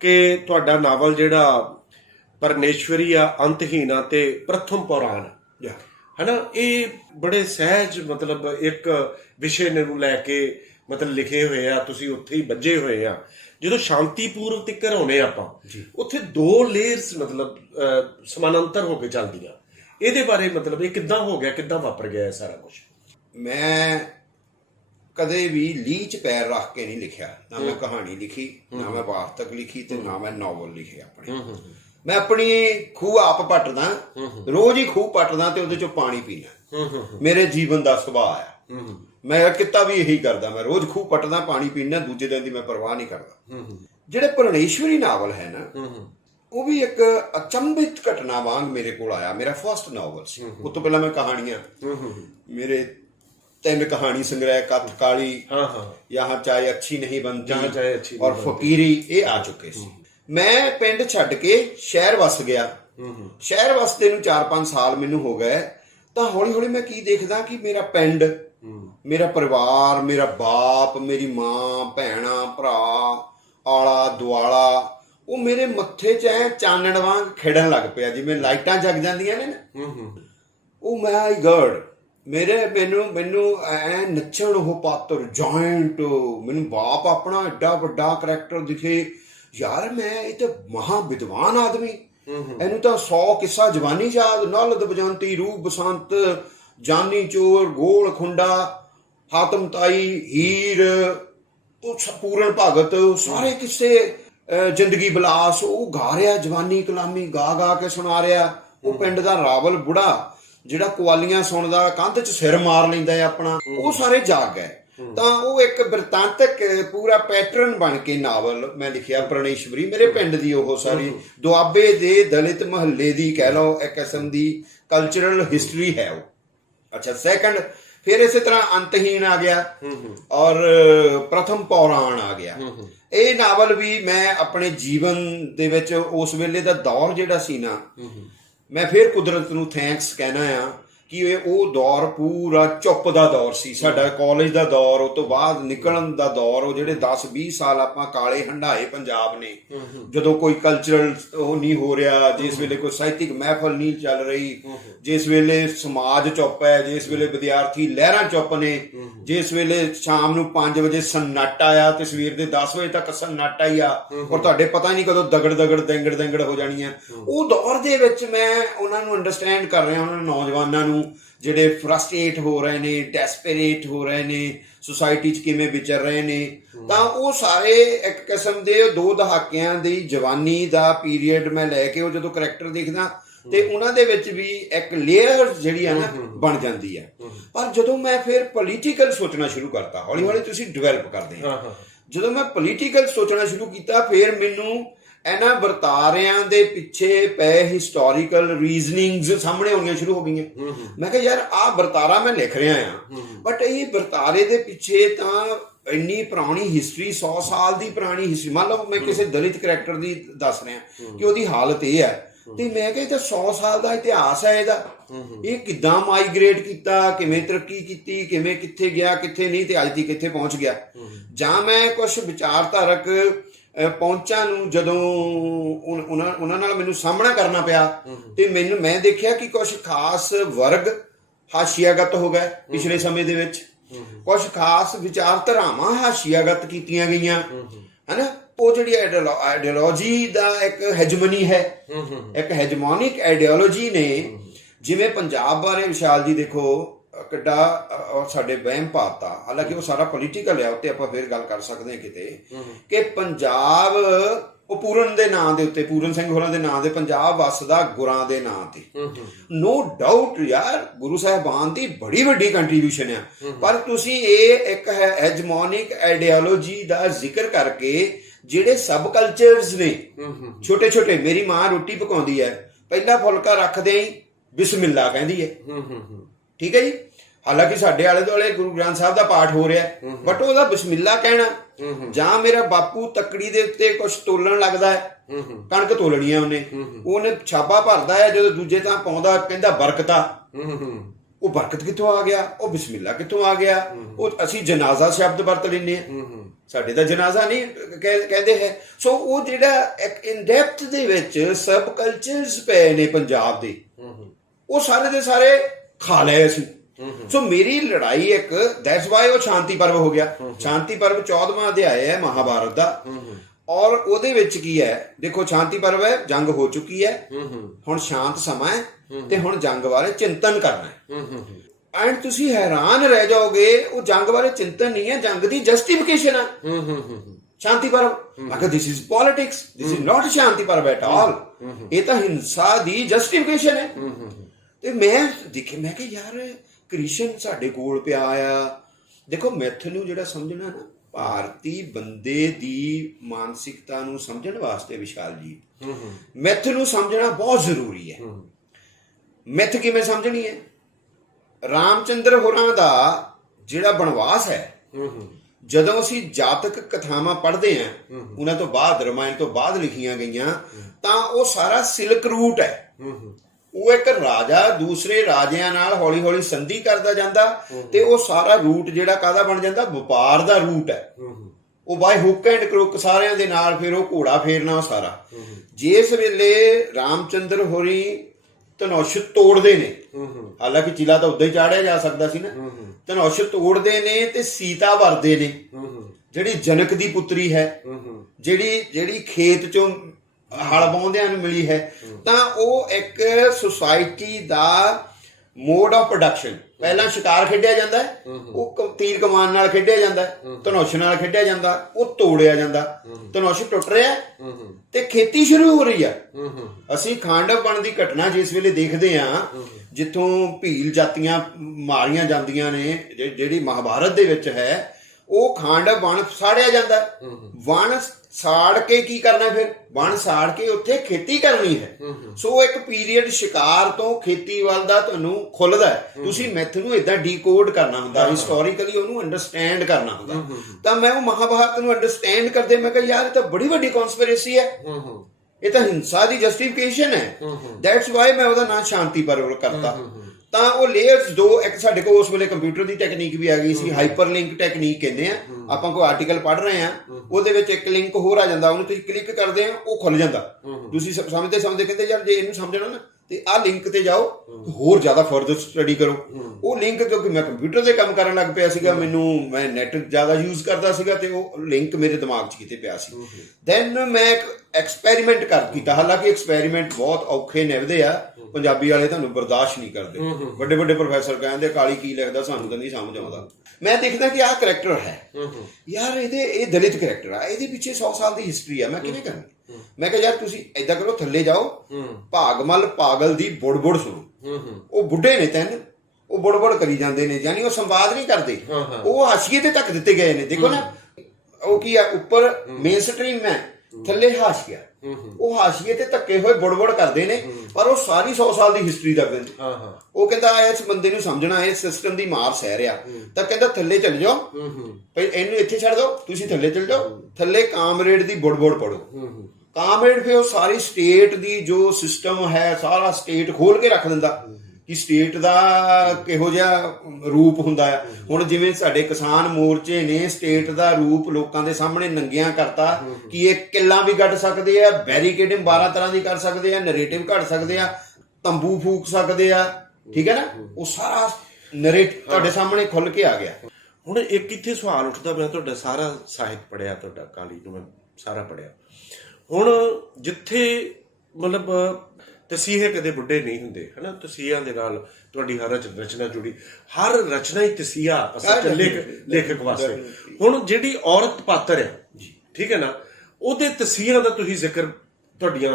ਕਿ ਤੁਹਾਡਾ ਨਾਵਲ ਜਿਹੜਾ ਪਰਮੇਸ਼ਵਰੀ ਆ, ਅੰਤਹੀਨ ਆ ਤੇ ਪ੍ਰਥਮ ਪੁਰਾਣ ਹਨਾ, ਇਹ ਬੜੇ ਸਹਿਜ ਮਤਲਬ ਇੱਕ ਵਿਸ਼ੇ ਨੂੰ ਲੈ ਕੇ ਮਤਲਬ ਲਿਖੇ ਹੋਏ ਆ, ਤੁਸੀਂ ਉੱਥੇ ਹੀ ਬੱਝੇ ਹੋਏ ਆ। ਜਦੋਂ ਸ਼ਾਂਤੀਪੂਰਵ ਤਿੱਕਰ ਆਉਣੇ ਆਪਾਂ, ਉੱਥੇ ਦੋ ਲੇਅਰਸ ਮਤਲਬ ਸਮਾਨਾਂਤਰ ਹੋ ਕੇ ਚੱਲਦੀਆਂ। ਇਹਦੇ ਬਾਰੇ ਮਤਲਬ ਇਹ ਕਿੱਦਾਂ ਹੋ ਗਿਆ, ਕਿੱਦਾਂ ਵਾਪਰ ਗਿਆ ਇਹ ਸਾਰਾ ਕੁਝ? ਮੈਂ ਕਦੇ ਵੀ ਲੀਹ 'ਚ ਪੈਰ ਰੱਖ ਕੇ ਨਹੀਂ ਲਿਖਿਆ। ਨਾ ਮੈਂ ਕਹਾਣੀ ਲਿਖੀ, ਨਾ ਮੈਂ ਵਾਰਤਕ ਲਿਖੀ, ਤੇ ਨਾ ਮੈਂ ਨਾਵਲ ਲਿਖੇ ਆਪਣੇ। ਮੈਂ ਆਪਣੀ ਖੂਹ ਆਪ ਪੱਟਦਾ, ਰੋਜ਼ ਹੀ ਖੂਹ ਪੱਟਦਾ ਤੇ ਉਹਦੇ ਚੋਂ ਪਾਣੀ ਪੀਣਾ। ਮੇਰੇ ਜੀਵਨ ਦਾ ਸੁਭਾਅ ਆ। ਮੈਂ ਕਿੱਤਾ ਵੀ ਇਹੀ ਕਰਦਾ, ਮੈਂ ਰੋਜ਼ ਖੂਹ ਪੱਟਦਾ, ਪਾਣੀ ਪੀਣਾ, ਦੂਜੇ ਦਿਨ ਦੀ ਮੈਂ ਪਰਵਾਹ ਨਹੀਂ ਕਰਦਾ। ਜਿਹੜੇ ਪਰਮੇਸ਼ਵਰੀ ਨਾਵਲ ਹੈ ਨਾ, ਉਹ ਵੀ ਇੱਕ ਅਚੰਭਿਤ ਘਟਨਾ ਵਾਂਗ ਮੇਰੇ ਕੋਲ ਆਇਆ। ਮੇਰਾ ਫਸਟ ਨਾਵਲ ਸੀ। ਉਸ ਤੋਂ ਪਹਿਲਾਂ ਮੈਂ ਕਹਾਣੀਆਂ, ਮੇਰੇ 3 ਕਹਾਣੀ ਸੰਗ੍ਰਹਿ, ਕੱਥ ਕਾਲੀ, ਯਹਾਂ ਚਾਹੇ ਅੱਛੀ ਨਹੀਂ ਬਣਤੀ ਔਰ ਫਕੀਰੀ, ਇਹ ਆ ਚੁੱਕੇ ਸੀ। ਮੈਂ ਪਿੰਡ ਛੱਡ ਕੇ ਸ਼ਹਿਰ ਵਸ ਗਿਆ। ਸ਼ਹਿਰ ਵਸਦੇ ਨੂੰ 4-5 ਸਾਲ ਮੈਨੂੰ ਹੋ ਗਏ, ਤਾਂ ਹੌਲੀ ਹੌਲੀ ਮੈਂ ਕੀ ਦੇਖਦਾ ਕਿ ਮੇਰਾ ਪਿੰਡ, ਮੇਰਾ ਪਰਿਵਾਰ, ਮੇਰਾ ਬਾਪ, ਮੇਰੀ ਮਾਂ, ਭੈਣਾਂ, ਭਰਾ, ਆਲਾ ਦੁਆਲਾ, ਉਹ ਮੇਰੇ ਮੱਥੇ 'ਚ ਐ ਚਾਨਣ ਵਾਂਗ ਖਿੜਨ ਲੱਗ ਪਿਆ, ਜਿਵੇਂ ਲਾਈਟਾਂ ਜਗ ਜਾਂਦੀਆਂ ਨੇ ਨਾ। ਉਹ ਮਾਈ ਗॉड, ਮੈਨੂੰ ਐ ਨੱਚਣ ਉਹ ਪਾਤਰ ਜॉइंट, ਮੈਨੂੰ ਬਾਪ ਆਪਣਾ ਐਡਾ ਵੱਡਾ ਕਰੈਕਟਰ ਦਿਖੇ। ਯਾਰ ਮੈਂ ਇਹ ਤਾਂ ਮਹਾ ਵਿਦਵਾਨ ਆਦਮੀ, ਇਹਨੂੰ ਤਾਂ 100 ਕਿੱਸਾ ਜਵਾਨੀ ਯਾਦ, ਨਲਦ ਬਜੰਤੀ, ਰੂਪ ਬਸੰਤ, ਜਾਨੀ ਚੋਰ, ਗੋਲ ਖੁੰਡਾ, ਹਾਤਮ ਤਾਈ, ਹੀਰ, ਉਹ ਪੂਰਨ ਭਗਤ, ਸਾਰੇ ਕਿੱਸੇ, ਜ਼ਿੰਦਗੀ ਬਲਾਸ ਉਹ ਗਾ ਰਿਹਾ, ਜਵਾਨੀ ਕਲਾਮੀ ਗਾ ਗਾ ਕੇ ਸੁਣਾ ਰਿਹਾ। ਉਹ ਪਿੰਡ ਦਾ ਰਾਵਲ ਬੁੜਾ ਜਿਹੜਾ ਕਵਾਲੀਆਂ ਸੁਣਦਾ, ਕੰਧ 'ਚ ਸਿਰ ਮਾਰ ਲੈਂਦਾ ਹੈ ਆਪਣਾ, ਉਹ ਸਾਰੇ ਜਾਗ ਗਏ। ਤਾਂ ਉਹ ਇੱਕ ਬਿਰਤਾਂਤਕ ਪੂਰਾ ਪੈਟਰਨ ਬਣ ਕੇ ਨਾਵਲ ਮੈਂ ਲਿਖਿਆ ਪ੍ਰਣੇਸ਼ਵਰੀ। ਮੇਰੇ ਪਿੰਡ ਦੀ ਉਹ ਸਾਰੀ ਦੁਆਬੇ ਦੇ ਦਲਿਤ ਮਹੱਲੇ ਦੀ ਕਹਿ ਲਓ ਇੱਕ ਕਿਸਮ ਦੀ ਕਲਚਰਲ ਹਿਸਟਰੀ ਹੈ ਉਹ। ਅੱਛਾ, ਸੈਕੰਡ ਫਿਰ ਇਸੇ ਤਰ੍ਹਾਂ ਅੰਤਹੀਨ ਆ ਗਿਆ ਔਰ ਪ੍ਰਥਮ ਪੌਰਾਣ ਆ ਗਿਆ। ਇਹ ਨਾਵਲ ਵੀ ਮੈਂ ਆਪਣੇ ਜੀਵਨ ਦੇ ਵਿੱਚ ਉਸ ਵੇਲੇ ਦਾ ਦੌਰ ਜਿਹੜਾ ਸੀ ਨਾ, ਮੈਂ ਫਿਰ ਕੁਦਰਤ ਨੂੰ ਥੈਂਕਸ ਕਹਿਣਾ ਆ ਕਿ ਉਹ ਦੌਰ ਪੂਰਾ ਚੁੱਪ ਦਾ ਦੌਰ ਸੀ ਸਾਡਾ, ਕਾਲਜ ਦਾ ਦੌਰ, ਉਹ ਤੋਂ ਬਾਅਦ ਨਿਕਲਣ ਦਾ ਦੌਰ। ਉਹ ਜਿਹੜੇ 10-20 ਸਾਲ ਆਪਾਂ ਕਾਲੇ ਹੰਢਾਏ ਪੰਜਾਬ ਨੇ, ਜਦੋਂ ਕੋਈ ਕਲਚਰਲ ਉਹ ਨਹੀਂ ਹੋ ਰਿਹਾ, ਜਿਸ ਵੇਲੇ ਕੋਈ ਸਾਹਿਤਿਕ ਮਹਿਫਲ ਨਹੀਂ ਚੱਲ ਰਹੀ, ਜਿਸ ਵੇਲੇ ਸਮਾਜ ਚੁੱਪ ਹੈ, ਜਿਸ ਵੇਲੇ ਵਿਦਿਆਰਥੀ ਲਹਿਰਾਂ ਚੁੱਪ ਨੇ, ਜਿਸ ਵੇਲੇ ਸ਼ਾਮ ਨੂੰ 5 ਵਜੇ ਸन्नाटा ਆ ਤੇ ਸਵੇਰ ਦੇ 10 ਵਜੇ ਤੱਕ सन्नाटा ਹੀ ਆ, ਔਰ ਤੁਹਾਡੇ ਪਤਾ ਨਹੀਂ ਕਦੋਂ ਦਗੜ ਦੰਗੜ ਹੋ ਜਾਣੀਆਂ। ਉਹ ਦੌਰ ਦੇ ਵਿੱਚ ਮੈਂ ਉਹਨਾਂ ਨੂੰ ਅੰਡਰਸਟੈਂਡ ਕਰ ਰਿਹਾ, ਉਹਨਾਂ ਨੌਜਵਾਨਾਂ ਨੂੰ ਜਿਹੜੇ ਫਰਸਟ੍ਰੇਟ ਹੋ ਰਹੇ ਨੇ, ਡੈਸਪਰੇਟ ਹੋ ਰਹੇ ਨੇ, ਸੁਸਾਇਟੀ 'ਚ ਕਿਵੇਂ ਵਿਚਰ ਰਹੇ ਨੇ। ਤਾਂ ਉਹ ਸਾਰੇ ਇੱਕ ਕਿਸਮ ਦੇ 2 ਦਹਾਕਿਆਂ ਦੀ ਜਵਾਨੀ ਦਾ ਪੀਰੀਅਡ ਮੈਂ ਲੈ ਕੇ ਉਹ ਜਦੋਂ ਕਰੈਕਟਰ ਦੇਖਦਾ ਤੇ ਉਹਨਾਂ ਦੇ ਵਿੱਚ ਵੀ ਇੱਕ ਲੇਅਰ ਜਿਹੜੀ ਆ ਨਾ ਬਣ ਜਾਂਦੀ ਹੈ। ਪਰ ਜਦੋਂ ਮੈਂ ਫਿਰ ਪੋਲੀਟੀਕਲ ਸੋਚਣਾ ਸ਼ੁਰੂ ਕਰਤਾ, ਹੌਲੀ ਹੌਲੀ ਤੁਸੀਂ ਡਿਵੈਲਪ ਕਰਦੇ ਆ, ਜਦੋਂ ਮੈਂ ਪੋਲੀਟੀਕਲ ਸੋਚਣਾ ਸ਼ੁਰੂ ਕੀਤਾ ਫਿਰ ਮੈਨੂੰ ਇਹਨਾਂ ਵਰਤਾਰਿਆਂ ਦੇ ਪਿੱਛੇ ਪਏ ਹਿਸਟੋਰੀਕਲ ਰੀਜ਼ਨਿੰਗਸ ਸਾਹਮਣੇ ਆਉਣੀਆਂ ਸ਼ੁਰੂ ਹੋ ਗਈਆਂ। ਮੈਂ ਕਿਹਾ ਯਾਰ ਆਹ ਵਰਤਾਰਾ ਮੈਂ ਲਿਖ ਰਿਹਾ ਆ, ਬਟ ਇਹ ਵਰਤਾਰੇ ਦੇ ਪਿੱਛੇ ਤਾਂ ਇੰਨੀ ਪੁਰਾਣੀ ਹਿਸਟਰੀ, 100 ਸਾਲ ਦੀ ਪੁਰਾਣੀ ਹਿਸਟਰੀ। ਮੰਨ ਲਓ ਮੈਂ ਕਿਸੇ ਦਲਿਤ ਕਰੈਕਟਰ ਦੀ ਦੱਸ ਰਿਹਾ ਕਿ ਉਹਦੀ ਹਾਲਤ ਇਹ ਹੈ, ਤੇ ਮੈਂ ਕਿਹਾ ਇਹ ਤਾਂ 100 ਸਾਲ ਦਾ ਇਤਿਹਾਸ ਹੈ ਇਹਦਾ, ਇਹ ਕਿੱਦਾਂ ਮਾਈਗ੍ਰੇਟ ਕੀਤਾ, ਕਿਵੇਂ ਤਰੱਕੀ ਕੀਤੀ, ਕਿਵੇਂ ਕਿੱਥੇ ਗਿਆ, ਕਿੱਥੇ ਨਹੀਂ, ਤੇ ਅੱਜ ਤੱਕ ਕਿੱਥੇ ਪਹੁੰਚ ਗਿਆ। ਜਾਂ ਮੈਂ ਕੁਝ ਵਿਚਾਰਧਾਰਕ ਪਹੁੰਚਾਂ ਨੂੰ ਜਦੋਂ ਉਹਨਾਂ ਨਾਲ ਮੈਨੂੰ ਸਾਹਮਣਾ ਕਰਨਾ ਪਿਆ ਤੇ ਮੈਂ ਦੇਖਿਆ ਕਿ ਕੁਝ ਖਾਸ ਵਰਗ ਹਾਸ਼ੀਆਗਤ ਹੋ ਗਏ ਪਿਛਲੇ ਸਮੇਂ ਦੇ ਵਿੱਚ, ਕੁਝ ਖਾਸ ਵਿਚਾਰਧਾਰਾਵਾਂ ਹਾਸ਼ੀਆਗਤ ਕੀਤੀਆਂ ਗਈਆਂ, ਹਨਾ। ਉਹ ਜਿਹੜੀ ਆਈਡੀਓਲੋਜੀ ਦਾ ਇੱਕ ਹੈਜਮਨੀ ਹੈ, ਇੱਕ ਹੈਜਮੋਨਿਕ ਆਈਡੀਓਲੋਜੀ ਨੇ, ਜਿਵੇਂ ਪੰਜਾਬ ਬਾਰੇ ਵਿਸ਼ਾਲ ਜੀ ਦੇਖੋ ਕਿੱਡਾ ਸਾਡੇ ਵਹਿਮ ਪਾਤਾ। ਹਾਲਾਂਕਿ ਉਹ ਸਾਰਾ ਪੋਲੀਟੀਕਲ ਹੈ, ਉੱਤੇ ਆਪਾਂ ਫਿਰ ਗੱਲ ਕਰ ਸਕਦੇ ਹਾਂ ਕਿਤੇ, ਕਿ ਪੰਜਾਬ ਉਹ ਪੂਰਨ ਦੇ ਨਾਂ ਦੇ ਉੱਤੇ, ਪੂਰਨ ਸਿੰਘ ਹੋਰਾਂ ਦੇ ਨਾਂ ਦੇ ਪੰਜਾਬ ਵੱਸਦਾ ਗੁਰਾਂ ਦੇ ਨਾਂ ਤੇ। ਨੋ ਡਾਊਟ ਯਾਰ, ਗੁਰੂ ਸਾਹਿਬਾਨ ਦੀ ਬੜੀ ਵੱਡੀ ਕੰਟਰੀਬਿਊਸ਼ਨ ਆ, ਪਰ ਤੁਸੀਂ ਇਹ ਇੱਕ ਹੈਜਮੋਨਿਕ ਆਈਡੀਓਲੋਜੀ ਦਾ ਜ਼ਿਕਰ ਕਰਕੇ ਜਿਹੜੇ ਸਬ ਕਲਚਰਸ ਨੇ ਛੋਟੇ ਛੋਟੇ, ਮੇਰੀ ਮਾਂ ਰੋਟੀ ਪਕਾਉਂਦੀ ਹੈ, ਪਹਿਲਾ ਫੁਲਕਾ ਰੱਖਦੇ ਹੀ ਬਿਸਮਿਲ੍ਲਾ ਕਹਿੰਦੀ ਹੈ, ਠੀਕ ਹੈ ਜੀ। ਹਾਲਾਂਕਿ ਸਾਡੇ ਆਲੇ ਦੁਆਲੇ ਗੁਰੂ ਗ੍ਰੰਥ ਸਾਹਿਬ ਦਾ ਪਾਠ ਹੋ ਰਿਹਾ, ਬਟ ਉਹਦਾ ਬਿਸਮਿਲ੍ਲਾ ਕਹਿਣਾ। ਜਾਂ ਮੇਰਾ ਬਾਪੂ ਤੱਕੜੀ ਦੇ ਉੱਤੇ ਕੁਝ ਤੋਲਣ ਲੱਗਦਾ ਹੈ, ਕਣਕ ਤੋਲਣੀ ਹੈ ਉਹਨੇ ਛਾਪਾ ਭਰਦਾ ਹੈ, ਜਦੋਂ ਦੂਜੇ ਤਾਂ ਪਾਉਂਦਾ ਕਹਿੰਦਾ ਬਰਕਤਾ। ਉਹ ਬਰਕਤ ਕਿੱਥੋਂ ਆ ਗਿਆ, ਉਹ ਬਿਸਮਿਲ੍ਲਾ ਕਿੱਥੋਂ ਆ ਗਿਆ। ਉਹ ਅਸੀਂ ਜਨਾਜ਼ਾ ਸ਼ਬਦ ਵਰਤ ਲੈਂਦੇ ਹਾਂ, ਸਾਡੇ ਤਾਂ ਜਨਾਜ਼ਾ ਨਹੀਂ ਕਹਿੰਦੇ ਹੈ। ਸੋ ਉਹ ਜਿਹੜਾ ਇੱਕ ਇਨ ਡੈਪਥ ਦੇ ਵਿੱਚ ਸਬ ਕਲਚਰਸ ਪਏ ਨੇ ਪੰਜਾਬ ਦੇ, ਉਹ ਸਾਰੇ ਦੇ ਸਾਰੇ ਖਾ ਲਏ ਅਸੀਂ। ਸੋ ਮੇਰੀ ਲੜਾਈ ਇੱਕ ਦੈਟਸ ਵਾਈ ਉਹ ਸ਼ਾਂਤੀ ਪਰਵ ਹੋ ਗਿਆ। ਸ਼ਾਂਤੀ ਪਰਵ 14ਵਾਂ ਅਧਿਆਇ ਹੈ ਮਹਾਭਾਰਤ ਦਾ, ਔਰ ਉਹਦੇ ਵਿੱਚ ਕੀ ਹੈ ਦੇਖੋ, ਸ਼ਾਂਤੀ ਪਰਵ ਹੈ, ਜੰਗ ਹੋ ਚੁੱਕੀ ਹੈ, ਹੁਣ ਸ਼ਾਂਤ ਸਮਾਂ ਹੈ ਤੇ ਹੁਣ ਜੰਗ ਬਾਰੇ ਚਿੰਤਨ ਕਰਨਾ ਹੈ। ਐਂਡ ਤੁਸੀਂ ਹੈਰਾਨ ਰਹਿ ਜਾਓਗੇ, ਉਹ ਜੰਗ ਬਾਰੇ ਚਿੰਤਨ ਨਹੀਂ ਹੈ, ਜੰਗ ਦੀ ਜਸਟੀਫਿਕੇਸ਼ਨ ਹੈ ਸ਼ਾਂਤੀ ਪਰਵ। ਅਗਰ this is politics, this is not Shanti Parv at ਆਲ, ਇਹ ਤਾਂ ਹਿੰਸਾ ਦੀ ਜਸਟੀਫਿਕੇਸ਼ਨ ਹੈ। ਤੇ ਮੈਂ ਦੇਖਿਆ, ਮੈਂ ਕਿਹਾ ਯਾਰ ਕ੍ਰਿਸ਼ਨ ਸਾਡੇ ਕੋਲ ਪਿਆ ਆ। ਦੇਖੋ ਮੈਥ ਨੂੰ ਜਿਹੜਾ ਸਮਝਣਾ ਨਾ, ਭਾਰਤੀ ਬੰਦੇ ਦੀ ਮਾਨਸਿਕਤਾ ਨੂੰ ਸਮਝਣ ਵਾਸਤੇ ਵਿਸ਼ਾਲ ਜੀ, ਮੈਥ ਨੂੰ ਸਮਝਣਾ ਬਹੁਤ ਜ਼ਰੂਰੀ ਹੈ। ਮੈਥ ਕਿਵੇਂ ਸਮਝਣੀ ਹੈ? ਰਾਮਚੰਦਰ ਹੋਰਾਂ ਦਾ ਜਿਹੜਾ ਬਨਵਾਸ ਹੈ, ਜਦੋਂ ਅਸੀਂ ਜਾਤਕ ਕਥਾਵਾਂ ਪੜ੍ਹਦੇ ਹਾਂ, ਉਹਨਾਂ ਤੋਂ ਬਾਅਦ, ਰਾਮਾਇਣ ਤੋਂ ਬਾਅਦ ਲਿਖੀਆਂ ਗਈਆਂ, ਤਾਂ ਉਹ ਸਾਰਾ ਸਿਲਕ ਰੂਟ ਹੈ। ਉਹ ਇੱਕ ਰਾਜਾ ਦੂਸਰੇ ਰਾਜਿਆਂ ਨਾਲ ਹੌਲੀ ਹੌਲੀ ਸੰਧੀ ਕਰਦਾ ਜਾਂਦਾ ਤੇ ਉਹ ਸਾਰਾ ਰੂਟ ਜਿਹੜਾ ਕਾਹਦਾ ਬਣ ਜਾਂਦਾ, ਵਪਾਰ ਦਾ ਰੂਟ ਹੈ। ਉਹ ਬਾਈ ਹੁੱਕ ਐਂਡ ਕਰੁੱਕ ਸਾਰਿਆਂ ਦੇ ਨਾਲ ਫਿਰ ਉਹ ਘੋੜਾ ਫੇਰਨਾ ਉਹ ਸਾਰਾ। ਜਿਸ ਵੇਲੇ ਰਾਮਚੰਦਰ ਹੋਰੀ ਧਨੁਸ਼ ਤੋੜਦੇ ਨੇ, ਹਾਲਾਂਕਿ ਚਿਲਾ ਤਾਂ ਉਦਾਂ ਹੀ ਚਾੜਿਆ ਜਾ ਸਕਦਾ ਸੀ ਨਾ, ਧਨੁਸ਼ ਤੋੜਦੇ ਨੇ ਤੇ ਸੀਤਾ ਵਰਦੇ ਨੇ ਜਿਹੜੀ ਜਨਕ ਦੀ ਪੁੱਤਰੀ ਹੈ, ਜਿਹੜੀ ਖੇਤ ਚੋਂ ਹਲ ਵਾਉਂਦਿਆਂ ਨੂੰ ਮਿਲੀ ਹੈ। ਤਾਂ ਉਹ ਇੱਕ society the mode of production, ਪਹਿਲਾਂ ਸ਼ਿਕਾਰ ਖੇਡਿਆ ਜਾਂਦਾ ਹੈ, ਉਹ ਤੀਰ ਕਮਾਨ ਨਾਲ ਖੇਡਿਆ ਜਾਂਦਾ, ਧਨੁਸ਼ ਨਾਲ ਖੇਡਿਆ ਜਾਂਦਾ, ਉਹ ਤੋੜਿਆ ਜਾਂਦਾ, ਧਨੁਸ਼ ਟੁੱਟ ਰਿਹਾ ਤੇ ਖੇਤੀ ਸ਼ੁਰੂ ਹੋ ਰਹੀ ਆ। ਅਸੀਂ ਖਾਂਡਵ ਬਣ ਦੀ ਘਟਨਾ ਜਿਸ ਵੇਲੇ ਦੇਖਦੇ ਆ, ਜਿੱਥੋਂ ਭੀਲ ਜਾਤੀਆਂ ਮਾਰੀਆਂ ਜਾਂਦੀਆਂ ਨੇ, ਜਿਹੜੀ ਮਹਾਭਾਰਤ ਦੇ ਵਿੱਚ ਹੈ, ਉਹ ਖਾਂਡਵ ਬਣ ਸਾੜਿਆ ਜਾਂਦਾ। ਵਣ ਸਾੜ ਕੇ ਕੀ ਕਰਨਾ, ਫਿਰ ਵਣ ਸਾੜ ਕੇ ਉੱਥੇ ਖੇਤੀ ਕਰਨੀ ਹੈ। ਸੋ ਇੱਕ ਪੀਰੀਅਡ ਸ਼ਿਕਾਰ ਤੋਂ ਖੇਤੀ ਵੱਲ ਦਾ ਤੁਹਾਨੂੰ ਖੁੱਲਦਾ ਹੈ। ਤੁਸੀਂ ਮੈਥ ਨੂੰ ਏਦਾਂ ਡੀਕੋਡ ਕਰਨਾ ਹੁੰਦਾ, ਹਿਸਟੋਰੀਕਲੀ ਉਹਨੂੰ ਅੰਡਰਸਟੈਂਡ ਕਰਨਾ ਹੁੰਦਾ। ਤਾਂ ਮੈਂ ਉਹ ਮਹਾਭਾਰਤ ਨੂੰ ਅੰਡਰਸਟੈਂਡ ਕਰਦੇ ਮੈਂ ਕਿਹਾ ਯਾਰ ਇਹ ਤਾਂ ਬੜੀ ਵੱਡੀ ਕਨਸਪੀਰੇਸੀ ਹੈ, ਇਹ ਤਾਂ ਹਿੰਸਾ ਦੀ ਜਸਟੀਫਿਕੇਸ਼ਨ ਹੈ। ਦੈਟਸ ਵਾਈ ਮੈਂ ਉਹਦਾ ਨਾਂ ਸ਼ਾਂਤੀ ਪਰਵਰ ਕਰਤਾ। ਤਾਂ ਉਹ ਲੇਅਰਸ ਦੋ, ਇੱਕ ਸਾਡੇ ਕੋਲ ਉਸ ਵੇਲੇ ਕੰਪਿਊਟਰ ਦੀ ਟੈਕਨੀਕ ਵੀ ਆ ਗਈ ਸੀ, ਹਾਈਪਰਲਿੰਕ ਟੈਕਨੀਕ ਕਹਿੰਦੇ ਆ। ਆਪਾਂ ਕੋਈ ਆਰਟੀਕਲ ਪੜ੍ਹ ਰਹੇ ਆ, ਉਹਦੇ ਵਿੱਚ ਇੱਕ ਲਿੰਕ ਹੋਰ ਆ ਜਾਂਦਾ, ਉਹਨੂੰ ਤੁਸੀਂ ਕਲਿੱਕ ਕਰਦੇ ਆ, ਉਹ ਖੁੱਲ ਜਾਂਦਾ। ਤੁਸੀਂ ਸਮਝਦੇ ਕਹਿੰਦੇ ਯਾਰ ਜੇ ਇਹਨੂੰ ਸਮਝਣਾ ਨਾ ਤੇ ਆਹ ਲਿੰਕ ਤੇ ਜਾਓ, ਹੋਰ ਜ਼ਿਆਦਾ ਫਰਦਰ ਸਟੱਡੀ ਕਰੋ। ਉਹ ਲਿੰਕ, ਕਿਉਂਕਿ ਮੈਂ ਕੰਪਿਊਟਰ ਤੇ ਕੰਮ ਕਰਨ ਲੱਗ ਪਿਆ ਸੀਗਾ, ਮੈਂ ਨੈਟ ਜ਼ਿਆਦਾ ਯੂਜ਼ ਕਰਦਾ ਸੀਗਾ ਤੇ ਉਹ ਲਿੰਕ ਮੇਰੇ ਦਿਮਾਗ 'ਚ ਕਿਤੇ ਪਿਆ ਸੀ। ਦੈਨ ਮੈਂ ਇੱਕ ਐਕਸਪੈਰੀਮੈਂਟ ਕੀਤਾ। ਹਾਲਾਂਕਿ ਐਕਸਪੈਰੀਮੈਂਟ ਬਹੁਤ ਔਖੇ ਨਿਭਦੇ ਆ, ਪੰਜਾਬੀ ਵਾਲੇ ਤੁਹਾਨੂੰ ਬਰਦਾਸ਼ਤ ਨਹੀਂ ਕਰਦੇ। ਵੱਡੇ ਵੱਡੇ ਪ੍ਰੋਫੈਸਰ ਕਹਿੰਦੇ ਕਾਲੀ ਕੀ ਲਿਖਦਾ, ਸਾਨੂੰ ਤਾਂ ਨਹੀਂ ਸਮਝ ਆਉਂਦਾ। ਮੈਂ ਦੇਖਦਾ ਕਿ ਆਹ ਕਰੈਕਟਰ ਹੈ ਯਾਰ, ਇਹ ਦਲਿਤ ਕਰੈਕਟਰ ਆ, ਇਹਦੇ ਪਿੱਛੇ 100 ਸਾਲ ਦੀ ਹਿਸਟਰੀ ਆ, ਮੈਂ ਕਿਵੇਂ ਕਰਨੀ। ਮੈਂ ਕਿਹਾ ਯਾਰ ਤੁਸੀਂ ਏਦਾਂ ਕਰੋ, ਥੱਲੇ ਜਾਓ, ਭਾਗਮਲ ਪਾਗਲ ਦੀ ਬੁੜਬੁੜ ਸੁਣੋ। ਉਹ ਬੁੱਢੇ ਨੇ ਤਿੰਨ, ਉਹ ਬੁੜਬੁੜ ਕਰੀ ਜਾਂਦੇ ਨੇ, ਯਾਨੀ ਉਹ ਸੰਵਾਦ ਨਹੀਂ ਕਰਦੇ, ਉਹ ਹਾਸ਼ੀਏ ਤੇ ਤੱਕ ਦਿੱਤੇ ਗਏ ਨੇ। ਦੇਖੋ ਨਾ, ਉਹ ਕੀ ਆ, ਉੱਪਰ ਮੇਨ ਸਟਰੀਮ ਹੈ, ਥੱਲੇ ਹਾਸ਼ੀਆ। ਉਹ ਹਾਸ਼ੀਏ ਤੇ ਧੱਕੇ ਹੋਏ ਬੁੜਬੁੜ ਕਰਦੇ ਨੇ, ਪਰ ਉਹ ਸਾਰੀ 100 ਸਾਲ ਦੀ ਹਿਸਟਰੀ ਦੱਸਦੇ ਨੇ। ਉਹ ਕਹਿੰਦਾ ਇਸ ਬੰਦੇ ਨੂੰ ਸਮਝਣਾ, ਇਸ ਸਿਸਟਮ ਦੀ ਮਾਰ ਸਹਿ ਰਿਹਾ, ਤਾਂ ਕਹਿੰਦਾ ਥੱਲੇ ਚਲੇ ਜਾਓ, ਭਈ ਇਹਨੂੰ ਇੱਥੇ ਛੱਡ ਦਿਓ, ਤੁਸੀਂ ਥੱਲੇ ਚਲੇ ਜਾਓ, ਥੱਲੇ ਕਾਮਰੇਡ ਦੀ ਬੁੜਬੁੜ ਪੜੋ। ਕਾਮਰੇਡ ਫਿਰ ਉਹ ਸਾਰੀ ਸਟੇਟ ਦੀ ਜੋ ਸਿਸਟਮ ਹੈ, ਸਾਰਾ ਸਟੇਟ ਖੋਲ ਕੇ ਰੱਖ ਦਿੰਦਾ ਕਿ ਸਟੇਟ ਦਾ ਕਿਹੋ ਜਿਹਾ ਰੂਪ ਹੁੰਦਾ ਆ। ਹੁਣ ਜਿਵੇਂ ਸਾਡੇ ਕਿਸਾਨ ਮੋਰਚੇ ਨੇ ਸਟੇਟ ਦਾ ਰੂਪ ਲੋਕਾਂ ਦੇ ਸਾਹਮਣੇ ਨੰਗਿਆਂ ਕਰਤਾ ਕਿ ਇਹ ਕਿੱਲਾਂ ਵੀ ਕੱਢ ਸਕਦੇ ਆ, ਬੈਰੀਕੇਡਿੰਗ 12 ਤਰ੍ਹਾਂ ਦੀ ਕਰ ਸਕਦੇ ਆ, ਨਰੇਟਿਵ ਕੱਢ ਸਕਦੇ ਆ, ਤੰਬੂ ਫੂਕ ਸਕਦੇ ਆ, ਠੀਕ ਹੈ ਨਾ। ਉਹ ਸਾਰਾ ਨਰੇਟ ਤੁਹਾਡੇ ਸਾਹਮਣੇ ਖੁੱਲ ਕੇ ਆ ਗਿਆ। ਹੁਣ ਇੱਕ ਇੱਥੇ ਸਵਾਲ ਉੱਠਦਾ, ਮੈਂ ਤੁਹਾਡਾ ਸਾਰਾ ਸਾਹਿਤ ਪੜ੍ਹਿਆ, ਤੁਹਾਡਾ ਕਾਲੀ ਨੂੰ ਮੈਂ ਸਾਰਾ ਪੜ੍ਹਿਆ। ਹੁਣ ਜਿੱਥੇ ਮਤਲਬ ਤਸੀਹੇ ਕਦੇ ਬੁੱਢੇ ਨਹੀਂ ਹੁੰਦੇ, ਹਨਾ, ਤਸੀਹਿਆਂ ਦੇ ਨਾਲ ਤੁਹਾਡੀ ਹਰ ਰਚਨਾ ਜੁੜੀ, ਹਰ ਰਚਨਾ ਹੀ ਤਸੀਹਾ ਅਸਲ ਲੇਖਕ ਵਾਸਤੇ। ਹੁਣ ਜਿਹੜੀ ਔਰਤ ਪਾਤਰ ਹੈ, ਠੀਕ ਹੈ ਨਾ, ਉਹਦੇ ਤਸੀਹਿਆਂ ਦਾ ਤੁਸੀਂ ਜ਼ਿਕਰ ਤੁਹਾਡੀਆਂ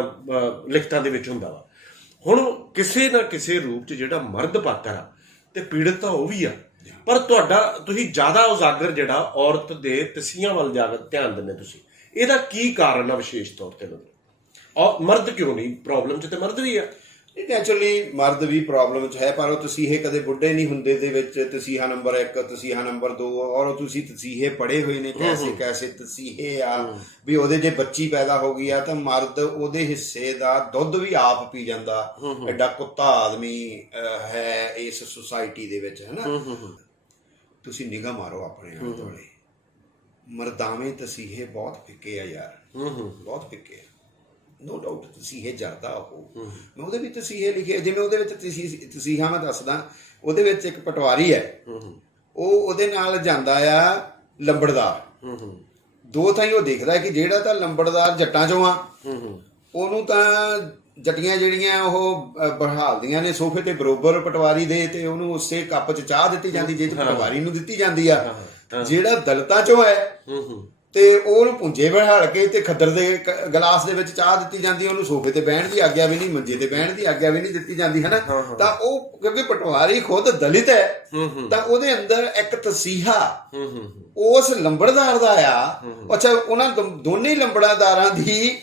ਲਿਖਤਾਂ ਦੇ ਵਿੱਚ ਹੁੰਦਾ ਵਾ। ਹੁਣ ਕਿਸੇ ਨਾ ਕਿਸੇ ਰੂਪ 'ਚ ਜਿਹੜਾ ਮਰਦ ਪਾਤਰ ਆ ਤੇ ਪੀੜਤ ਤਾਂ ਉਹ ਵੀ ਆ, ਪਰ ਤੁਸੀਂ ਜ਼ਿਆਦਾ ਉਜਾਗਰ ਜਿਹੜਾ ਔਰਤ ਦੇ ਤਸੀਹਿਆਂ ਵੱਲ ਧਿਆਨ ਦਿੰਦੇ ਤੁਸੀਂ, ਇਹਦਾ ਕੀ ਕਾਰਨ ਆ ਵਿਸ਼ੇਸ਼ ਤੌਰ ਤੇ? ਔਰ ਮਰਦ ਕਿਉਂ ਨਹੀਂ? ਪ੍ਰੋਬਲਮ 'ਚ ਤੇ ਮਰਦ ਵੀ ਆ। ਨੈਚੁਰਲੀ ਮਰਦ ਵੀ ਪ੍ਰੋਬਲਮ 'ਚ ਹੈ, ਪਰ ਉਹ ਤਸੀਹੇ ਕਦੇ ਬੁੱਢੇ ਨਹੀਂ ਹੁੰਦੇ। ਦੇ ਵਿੱਚ ਤਸੀਹਾ ਨੰਬਰ 1, ਤਸੀਹਾ ਨੰਬਰ 2, ਔਰ ਤੁਸੀਂ ਤਸੀਹੇ ਪੜ੍ਹੇ ਹੋਏ ਨੇ, ਕੈਸੇ ਤਸੀਹੇ ਆ ਵੀ ਉਹਦੇ ਜੇ ਬੱਚੀ ਪੈਦਾ ਹੋ ਗਈ ਆ ਤਾਂ ਮਰਦ ਉਹਦੇ ਹਿੱਸੇ ਦਾ ਦੁੱਧ ਵੀ ਆਪ ਪੀ ਜਾਂਦਾ। ਐਡਾ ਕੁੱਤਾ ਆਦਮੀ ਹੈ ਇਸ ਸੁਸਾਇਟੀ ਦੇ ਵਿੱਚ, ਹੈ ਨਾ। ਤੁਸੀਂ ਨਿਗਾਹ ਮਾਰੋ ਆਪਣੇ ਆਲੇ ਦੁਆਲੇ, ਮਰਦਾਵੇਂ ਤਸੀਹੇ ਬਹੁਤ ਫਿੱਕੇ ਆ ਯਾਰ, ਬਹੁਤ ਫਿੱਕੇ ਆ। ਨੋ ਡਾਊਟ ਤਸੀਹੇ ਜਰਦਾ ਉਹ, ਮੈਂ ਉਹਦੇ ਵਿੱਚ ਤਸੀਹੇ ਲਿਖੇ। ਜਿਵੇਂ ਉਹਦੇ ਵਿੱਚ ਤਸੀਹਾ ਮੈਂ ਦੱਸਦਾ, ਉਹਦੇ ਵਿੱਚ ਇੱਕ ਪਟਵਾਰੀ ਹੈ, ਉਹ ਉਹਦੇ ਨਾਲ ਜਾਂਦਾ ਆ ਲੰਬੜਦਾਰ। ਦੋ ਥਾਈਂ ਉਹ ਦੇਖਦਾ ਕਿ ਜਿਹੜਾ ਤਾਂ ਲੰਬੜਦਾਰ ਜੱਟਾਂ ਚੋਂ ਆ, ਉਹਨੂੰ ਤਾਂ ਜੱਟੀਆਂ ਜਿਹੜੀਆਂ ਉਹ ਬਹਾਲਦੀਆਂ ਨੇ ਸੋਫੇ ਤੇ ਬਰੋਬਰ ਪਟਵਾਰੀ ਦੇ, ਤੇ ਉਹਨੂੰ ਉਸੇ ਕੱਪ 'ਚ ਚਾਹ ਦਿੱਤੀ ਜਾਂਦੀ ਜੇ ਪਟਵਾਰੀ ਨੂੰ ਦਿੱਤੀ ਜਾਂਦੀ ਆ। ਜਿਹੜਾ ਦਲਿਤਾਂ ਚੋਂ ਹੈ ਤੇ ਉਹਨੂੰ ਪੁੰਜੇ ਬਿਠਾਲ ਕੇ ਤੇ ਖੱਦਰ ਦੇ ਗਲਾਸ ਦੇ ਵਿੱਚ ਚਾਹ ਦਿੱਤੀ ਜਾਂਦੀ, ਉਹਨੂੰ ਸੋਫੇ ਤੇ ਬਹਿਣ ਦੀ ਆਗਿਆ ਵੀ ਨਹੀਂ, ਮੰਜੇ ਤੇ ਬਹਿਣ ਦੀ ਆਗਿਆ ਵੀ ਨਹੀਂ ਦਿੱਤੀ ਜਾਂਦੀ, ਹੈ ਨਾ। ਤਾਂ ਉਹ ਕਿਉਂਕਿ ਪਟਵਾਰੀ ਖੁਦ ਦਲਿਤ ਹੈ, ਤਾਂ ਉਹਦੇ ਅੰਦਰ ਇੱਕ ਤਸੀਹਾ ਉਸ ਲੰਬੜਦਾਰ ਦਾ ਆ। ਅੱਛਾ, ਉਹਨਾਂ ਦੋਨੇ ਲੰਬੜਦਾਰਾਂ ਦੀ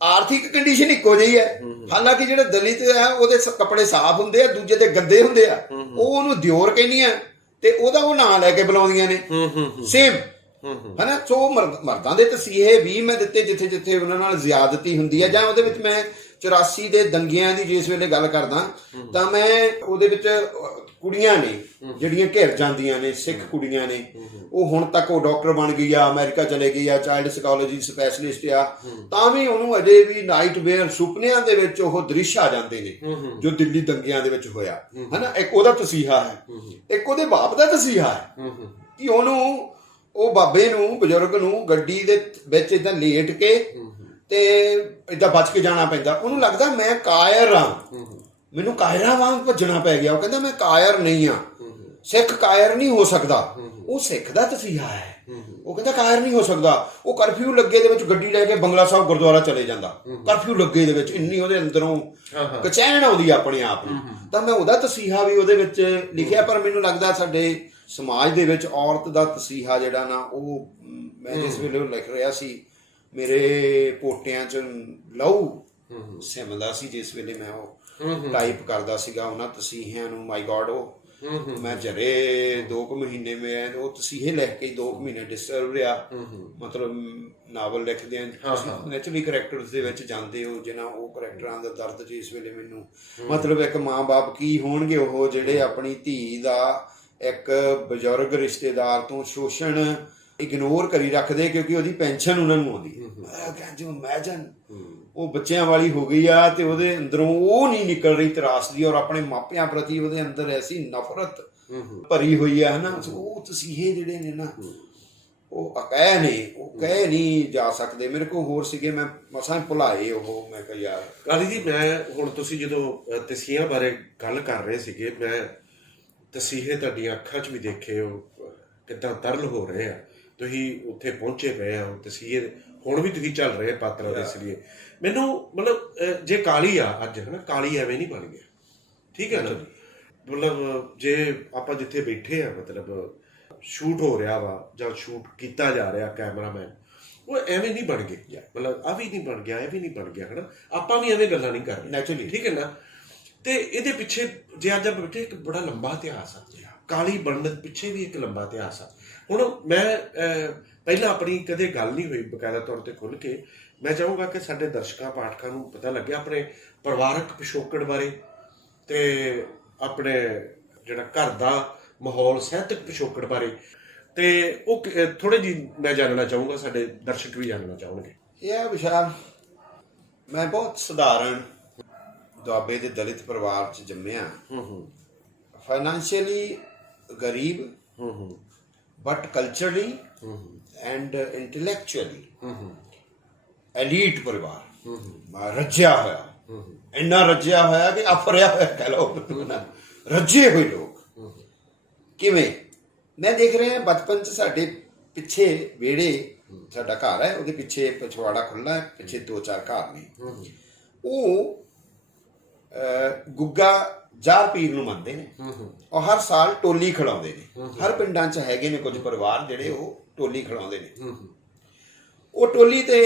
ਆਰਥਿਕ ਕੰਡੀਸ਼ਨ ਇੱਕੋ ਜਿਹੀ ਹੈ। ਹਾਲਾਂਕਿ ਜਿਹੜਾ ਦਲਿਤ ਹੈ ਉਹਦੇ ਕੱਪੜੇ ਸਾਫ਼ ਹੁੰਦੇ ਆ, ਦੂਜੇ ਦੇ ਗੰਦੇ ਹੁੰਦੇ ਆ। ਉਹ ਉਹਨੂੰ ਦਿਓਰ ਕਹਿੰਦੀਆਂ ਤੇ ਉਹਦਾ ਉਹ ਨਾਂ ਲੈ ਕੇ ਬੁਲਾਉਂਦੀਆਂ ਨੇ, ਸੇਮ, ਹੈ ਨਾ। ਸੋ ਮਰਦਾਂ ਦੇ ਤਸੀਹੇ ਵੀ ਮੈਂ ਦਿੱਤੇ ਜਿੱਥੇ ਜਿੱਥੇ ਉਹਨਾਂ ਨਾਲ ਜ਼ਿਆਦਤੀ ਹੁੰਦੀ ਹੈ, ਜਾਂ ਉਹਦੇ ਵਿੱਚ ਮੈਂ 84 ਦੇ ਦੰਗਿਆਂ ਦੀ ਜਿਸ ਵੇਲੇ ਗੱਲ ਕਰਦਾ ਤਾਂ ਮੈਂ ਉਹਦੇ ਵਿੱਚ ਕੁੜੀਆਂ ਨੇ ਜਿਹੜੀਆਂ ਘਿਰ ਜਾਂਦੀਆਂ ਨੇ, ਸਿੱਖ ਕੁੜੀਆਂ ਨੇ, ਉਹ ਹੁਣ ਤੱਕ ਉਹ ਡਾਕਟਰ ਬਣ ਗਈ ਆ, ਅਮਰੀਕਾ ਚਲੇ ਗਈ ਆ, ਚਾਈਲਡ ਸਾਈਕੋਲੋਜੀ ਸਪੈਸ਼ਲਿਸਟ ਆ, ਤਾਂ ਵੀ ਉਹਨੂੰ ਅਜੇ ਵੀ ਨਾਈਟ ਵੇਅਰ ਸੁਪਨਿਆਂ ਦੇ ਵਿੱਚ ਉਹ ਦ੍ਰਿਸ਼ ਆ ਜਾਂਦੇ ਨੇ ਜੋ ਦਿੱਲੀ ਦੰਗਿਆਂ ਦੇ ਵਿੱਚ ਹੋਇਆ ਹਨਾ। ਇੱਕ ਉਹਦਾ ਤਸੀਹਾ ਹੈ, ਇੱਕ ਉਹਦੇ ਬਾਪ ਦਾ ਤਸੀਹਾ ਹੈ ਕਿ ਉਹਨੂੰ, ਉਹ ਬਾਬੇ ਨੂੰ, ਬਜ਼ੁਰਗ ਨੂੰ ਗੱਡੀ ਦੇ ਵਿੱਚ ਏਦਾਂ ਲੇਟ ਕੇ ਤੇ ਏਦਾਂ ਬਚ ਕੇ ਜਾਣਾ ਪੈਂਦਾ। ਉਹਨੂੰ ਲੱਗਦਾ ਮੈਂ ਕਾਇਰ ਆ, ਮੈਨੂੰ ਕਾਇਰਾਂ ਵਾਂਗ ਭੱਜਣਾ ਪੈ ਗਿਆ। ਉਹ ਕਹਿੰਦਾ ਮੈਂ ਕਾਇਰ ਨਹੀਂ ਆ, ਸਿੱਖ ਕਾਇਰ ਨਹੀਂ ਹੋ ਸਕਦਾ। ਉਹ ਸਿੱਖ ਦਾ ਤਸੀਹਾ ਹੈ। ਉਹ ਕਹਿੰਦਾ ਕਾਇਰ ਨਹੀਂ ਹੋ ਸਕਦਾ। ਉਹ ਕਰਫਿਊ ਲੱਗੇ ਦੇ ਵਿੱਚ ਗੱਡੀ ਲੈ ਕੇ ਬੰਗਲਾ ਸਾਹਿਬ ਗੁਰਦੁਆਰਾ ਚਲੇ ਜਾਂਦਾ, ਕਰਫਿਊ ਲੱਗੇ ਦੇ ਵਿੱਚ, ਇੰਨੀ ਉਹਦੇ ਅੰਦਰੋਂ ਕਚੈਨ ਆਉਂਦੀ ਆਪਣੇ ਆਪ ਨੂੰ। ਤਾਂ ਮੈਂ ਉਹਦਾ ਤਸੀਹਾ ਵੀ ਉਹਦੇ ਵਿੱਚ ਲਿਖਿਆ। ਪਰ ਮੈਨੂੰ ਲੱਗਦਾ ਸਾਡੇ ਸਮਾਜ ਦੇ ਵਿੱਚ ਔਰਤ ਦਾ ਤਸੀਹਾ ਜਿਹੜਾ ਨਾ, ਉਹ ਮੈਂ ਜਿਸ ਵੇਲੇ ਉਹ ਲਿਖ ਰਿਹਾ ਸੀ, ਮੇਰੇ ਪੋਟਿਆਂ 'ਚ ਲਹੂ ਸਿਮਦਾ ਸੀ ਜਿਸ ਵੇਲੇ ਮੈਂ ਉਹ ਟਾਈਪ ਕਰਦਾ ਸੀਗਾ ਉਹਨਾਂ ਤਸੀਹਿਆਂ ਨੂੰ। ਮਾਈ ਗॉड, ਉਹ ਮੈਂ ਜਰੇ 2 ਮਹੀਨੇ ਮੈਂ ਉਹ ਤਸੀਹੇ ਲਿਖ ਕੇ 2 ਮਹੀਨੇ ਡਿਸਟਰਬ ਰਿਹਾ। ਮਤਲਬ ਨਾਵਲ ਲਿਖਦੇ ਆ ਨੈਚੁਰਲੀ ਕਰੈਕਟਰਸ ਦੇ ਵਿੱਚ ਜਾਂਦੇ ਹੋ, ਜਿਹਨਾਂ ਉਹ ਕਰੈਕਟਰਾਂ ਦਾ ਦਰਦ ਜਿਸ ਵੇਲੇ ਮੈਨੂੰ, ਮਤਲਬ ਇੱਕ ਮਾਂ-ਬਾਪ ਕੀ ਹੋਣਗੇ ਉਹ ਜਿਹੜੇ ਆਪਣੀ ਧੀ ਦਾ ਇੱਕ ਬਜ਼ੁਰਗ ਰਿਸ਼ਤੇਦਾਰ ਤੋਂ ਸ਼ੋਸ਼ਣ ਇਗਨੋਰ ਕਰੀ ਰੱਖਦੇ ਕਿਉਂਕਿ ਉਹਦੀ ਪੈਨਸ਼ਨ ਉਹਨਾਂ ਨੂੰ ਆਉਂਦੀ। ਜੋ ਇਮੈਜਨ ਉਹ ਬੱਚਿਆਂ ਵਾਲੀ ਹੋ ਗਈ ਆ ਤੇ ਉਹਦੇ ਅੰਦਰੋਂ ਉਹ ਨਹੀਂ ਨਿਕਲ ਰਹੀ ਤਰਾਸਦੀ, ਔਰ ਆਪਣੇ ਮਾਪਿਆਂ ਪ੍ਰਤੀ ਉਹਦੇ ਅੰਦਰ ਐਸੀ ਨਫ਼ਰਤ ਭਰੀ ਹੋਈ ਆ ਹਨਾ। ਉਹ ਤਸੀਹੇ ਜਿਹੜੇ ਨੇ ਨਾ, ਉਹ ਅਕਹਿ ਨੇ, ਉਹ ਕਹਿ ਨਹੀਂ ਜਾ ਸਕਦੇ। ਮੇਰੇ ਕੋਲ ਹੋਰ ਸੀਗੇ, ਮੈਂ ਮਸਾਂ ਭੁਲਾਏ ਉਹ। ਮੈਂ ਕਿਹਾ ਯਾਰ ਕਾਲੀ ਜੀ, ਮੈਂ ਹੁਣ ਤੁਸੀਂ ਜਦੋਂ ਤਸੀਹਿਆਂ ਬਾਰੇ ਗੱਲ ਕਰ ਰਹੇ ਸੀਗੇ, ਮੈਂ ਤਸੀਹੇ ਤੁਹਾਡੀਆਂ ਅੱਖਾਂ 'ਚ ਵੀ ਦੇਖੇ, ਉਹ ਕਿੱਦਾਂ ਤਰਲ ਹੋ ਰਹੇ ਆ। ਤੁਸੀਂ ਉੱਥੇ ਪਹੁੰਚੇ ਪਏ ਆ, ਉਹ ਤਸੀਹੇ ਹੁਣ ਵੀ ਤੁਸੀਂ ਚੱਲ ਰਹੇ ਪਾਤਰਾਂ ਦੇ। ਇਸ ਲਈ ਮੈਨੂੰ ਮਤਲਬ ਜੇ ਕਾਲੀ ਆ ਅੱਜ ਹਨਾ, ਕਾਲੀ ਐਵੇਂ ਨਹੀਂ ਬਣ ਗਿਆ, ਠੀਕ ਹੈ ਨਾ। ਮਤਲਬ ਜੇ ਆਪਾਂ ਜਿੱਥੇ ਬੈਠੇ ਆ, ਮਤਲਬ ਸ਼ੂਟ ਹੋ ਰਿਹਾ ਵਾ ਜਾਂ ਸ਼ੂਟ ਕੀਤਾ ਜਾ ਰਿਹਾ, ਕੈਮਰਾਮੈਨ ਉਹ ਐਵੇਂ ਨਹੀਂ ਬਣ ਗਏ। ਮਤਲਬ ਆ ਵੀ ਨਹੀਂ ਬਣ ਗਿਆ, ਇਹ ਵੀ ਨਹੀਂ ਬਣ ਗਿਆ ਹਨਾ। ਆਪਾਂ ਵੀ ਐਵੇਂ ਗੱਲਾਂ ਨਹੀਂ ਕਰ ਰਹੇ ਨੈਚੁਰਲੀ, ਠੀਕ ਹੈ ਨਾ। ਤੇ ਇਹਦੇ ਪਿੱਛੇ ਜੇ ਅੱਜ ਆਪਾਂ ਬੈਠੇ, ਇੱਕ ਬੜਾ ਲੰਬਾ ਇਤਿਹਾਸ ਆ। ਕਾਲੀ ਬਣਨ ਪਿੱਛੇ ਵੀ ਇੱਕ ਲੰਬਾ ਇਤਿਹਾਸ ਆ। ਹੁਣ ਮੈਂ ਪਹਿਲਾਂ ਆਪਣੀ ਕਦੇ ਗੱਲ ਨਹੀਂ ਹੋਈ ਬਕਾਇਦਾ ਤੌਰ ਤੇ ਖੁੱਲ੍ਹ ਕੇ। ਮੈਂ ਚਾਹੂੰਗਾ ਕਿ ਸਾਡੇ ਦਰਸ਼ਕਾਂ ਪਾਠਕਾਂ ਨੂੰ ਪਤਾ ਲੱਗੇ ਆਪਣੇ ਪਰਿਵਾਰਕ ਪਿਛੋਕੜ ਬਾਰੇ ਤੇ ਆਪਣੇ ਜਿਹੜਾ ਘਰ ਦਾ ਮਾਹੌਲ, ਸਾਹਿਤਕ ਪਿਛੋਕੜ ਬਾਰੇ, ਤੇ ਉਹ ਥੋੜੇ ਜਿਹੀ ਮੈਂ ਜਾਣਨਾ ਚਾਹੂੰਗਾ, ਸਾਡੇ ਦਰਸ਼ਕ ਵੀ ਜਾਣਨਾ ਚਾਹੁੰਗੇ। ਇਹ ਵਿਸ਼ਾਲ, ਮੈਂ ਬਹੁਤ ਸਧਾਰਨ ਦੁਆਬੇ ਦੇ ਦਲਿਤ ਪਰਿਵਾਰ 'ਚ ਜੰਮਿਆ। ਫਾਈਨੈਂਸ਼ੀਅਲੀ ਗਰੀਬ, but culturally and intellectually elite ਪਰਿਵਾਰ। ਰੱਜਿਆ ਹੋਇਆ, ਇੰਨਾ ਰੱਜਿਆ ਹੋਇਆ ਕਿ ਆਫਰਿਆ ਹੋਇਆ ਕਹਿ ਲਓ, ਰੱਜੇ ਹੋਏ ਲੋਕ। ਕਿਵੇਂ ਮੈਂ ਦੇਖ ਰਿਹਾ, ਬਚਪਨ 'ਚ ਸਾਡੇ ਪਿੱਛੇ ਵਿਹੜੇ, ਸਾਡਾ ਘਰ ਹੈ, ਉਹਦੇ ਪਿੱਛੇ ਪਛਵਾੜਾ ਖੁੱਲ੍ਹਾ ਹੈ, ਪਿੱਛੇ 2-4 ਘਰ ਨੇ। ਉਹ ਗੁੱਗਾ ਜ਼ਾਰ ਪੀਰ ਨੂੰ ਮੰਨਦੇ ਨੇ, ਔਰ ਹਰ ਸਾਲ ਟੋਲੀ ਖਿਲਾਉਂਦੇ ਨੇ। ਹਰ ਪਿੰਡਾਂ 'ਚ ਹੈਗੇ ਨੇ ਕੁਝ ਪਰਿਵਾਰ ਜਿਹੜੇ ਉਹ ਟੋਲੀ ਖਿਲਾਉਂਦੇ ਨੇ। ਉਹ ਟੋਲੀ ਤੇ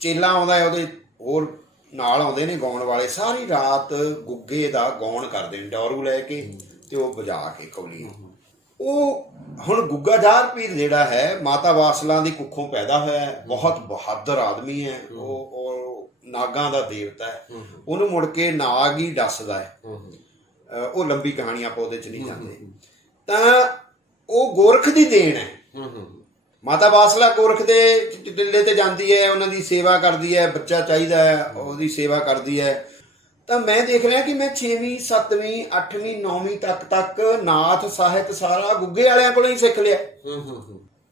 ਚੇਲਾ ਆਉਂਦਾ ਹੈ, ਉਹਦੇ ਹੋਰ ਨਾਲ ਆਉਂਦੇ ਨੇ ਗਾਉਣ ਵਾਲੇ। ਸਾਰੀ ਰਾਤ ਗੁੱਗੇ ਦਾ ਗਾਉਣ ਕਰਦੇ ਨੇ, ਡੌਰੂ ਲੈ ਕੇ ਤੇ ਉਹ ਵਜਾ ਕੇ ਕੌਲੀ। ਉਹ ਹੁਣ ਗੁੱਗਾ ਜ਼ਾਰ ਪੀਰ ਜਿਹੜਾ ਹੈ, ਮਾਤਾ ਵਾਸਲਾਂ ਦੀ ਕੁੱਖੋਂ ਪੈਦਾ ਹੋਇਆ ਹੈ, ਬਹੁਤ ਬਹਾਦਰ ਆਦਮੀ ਹੈ ਉਹ, ਔਰ ਨਾਗਾਂ ਦਾ ਦੇਵਤਾ ਹੈ। ਉਹਨੂੰ ਮੁੜ ਕੇ ਨਾਗ ਹੀ ਦੱਸਦਾ ਹੈ। ਉਹ ਲੰਬੀ ਕਹਾਣੀ, ਆਪਾਂ ਉਹਦੇ 'ਚ ਨਹੀਂ ਜਾਂਦੇ। ਤਾਂ ਉਹ ਗੋਰਖ ਦੀ ਦੇਣ ਹੈ। ਮਾਤਾ ਬਾਸਲਾ ਗੋਰਖ ਦੇ ਟਿੱਲੇ ਤੇ ਜਾਂਦੀ ਹੈ, ਉਹਨਾਂ ਦੀ ਸੇਵਾ ਕਰਦੀ ਹੈ, ਬੱਚਾ ਚਾਹੀਦਾ ਹੈ, ਉਹਦੀ ਸੇਵਾ ਕਰਦੀ ਹੈ। ਤਾਂ ਮੈਂ ਦੇਖ ਰਿਹਾ ਕਿ ਮੈਂ 6ਵੀਂ 7ਵੀਂ 8ਵੀਂ 9ਵੀਂ ਤੱਕ ਨਾਥ ਸਾਹਿਤ ਸਾਰਾ ਗੁੱਗੇ ਵਾਲਿਆਂ ਕੋਲੋਂ ਹੀ ਸਿੱਖ ਲਿਆ।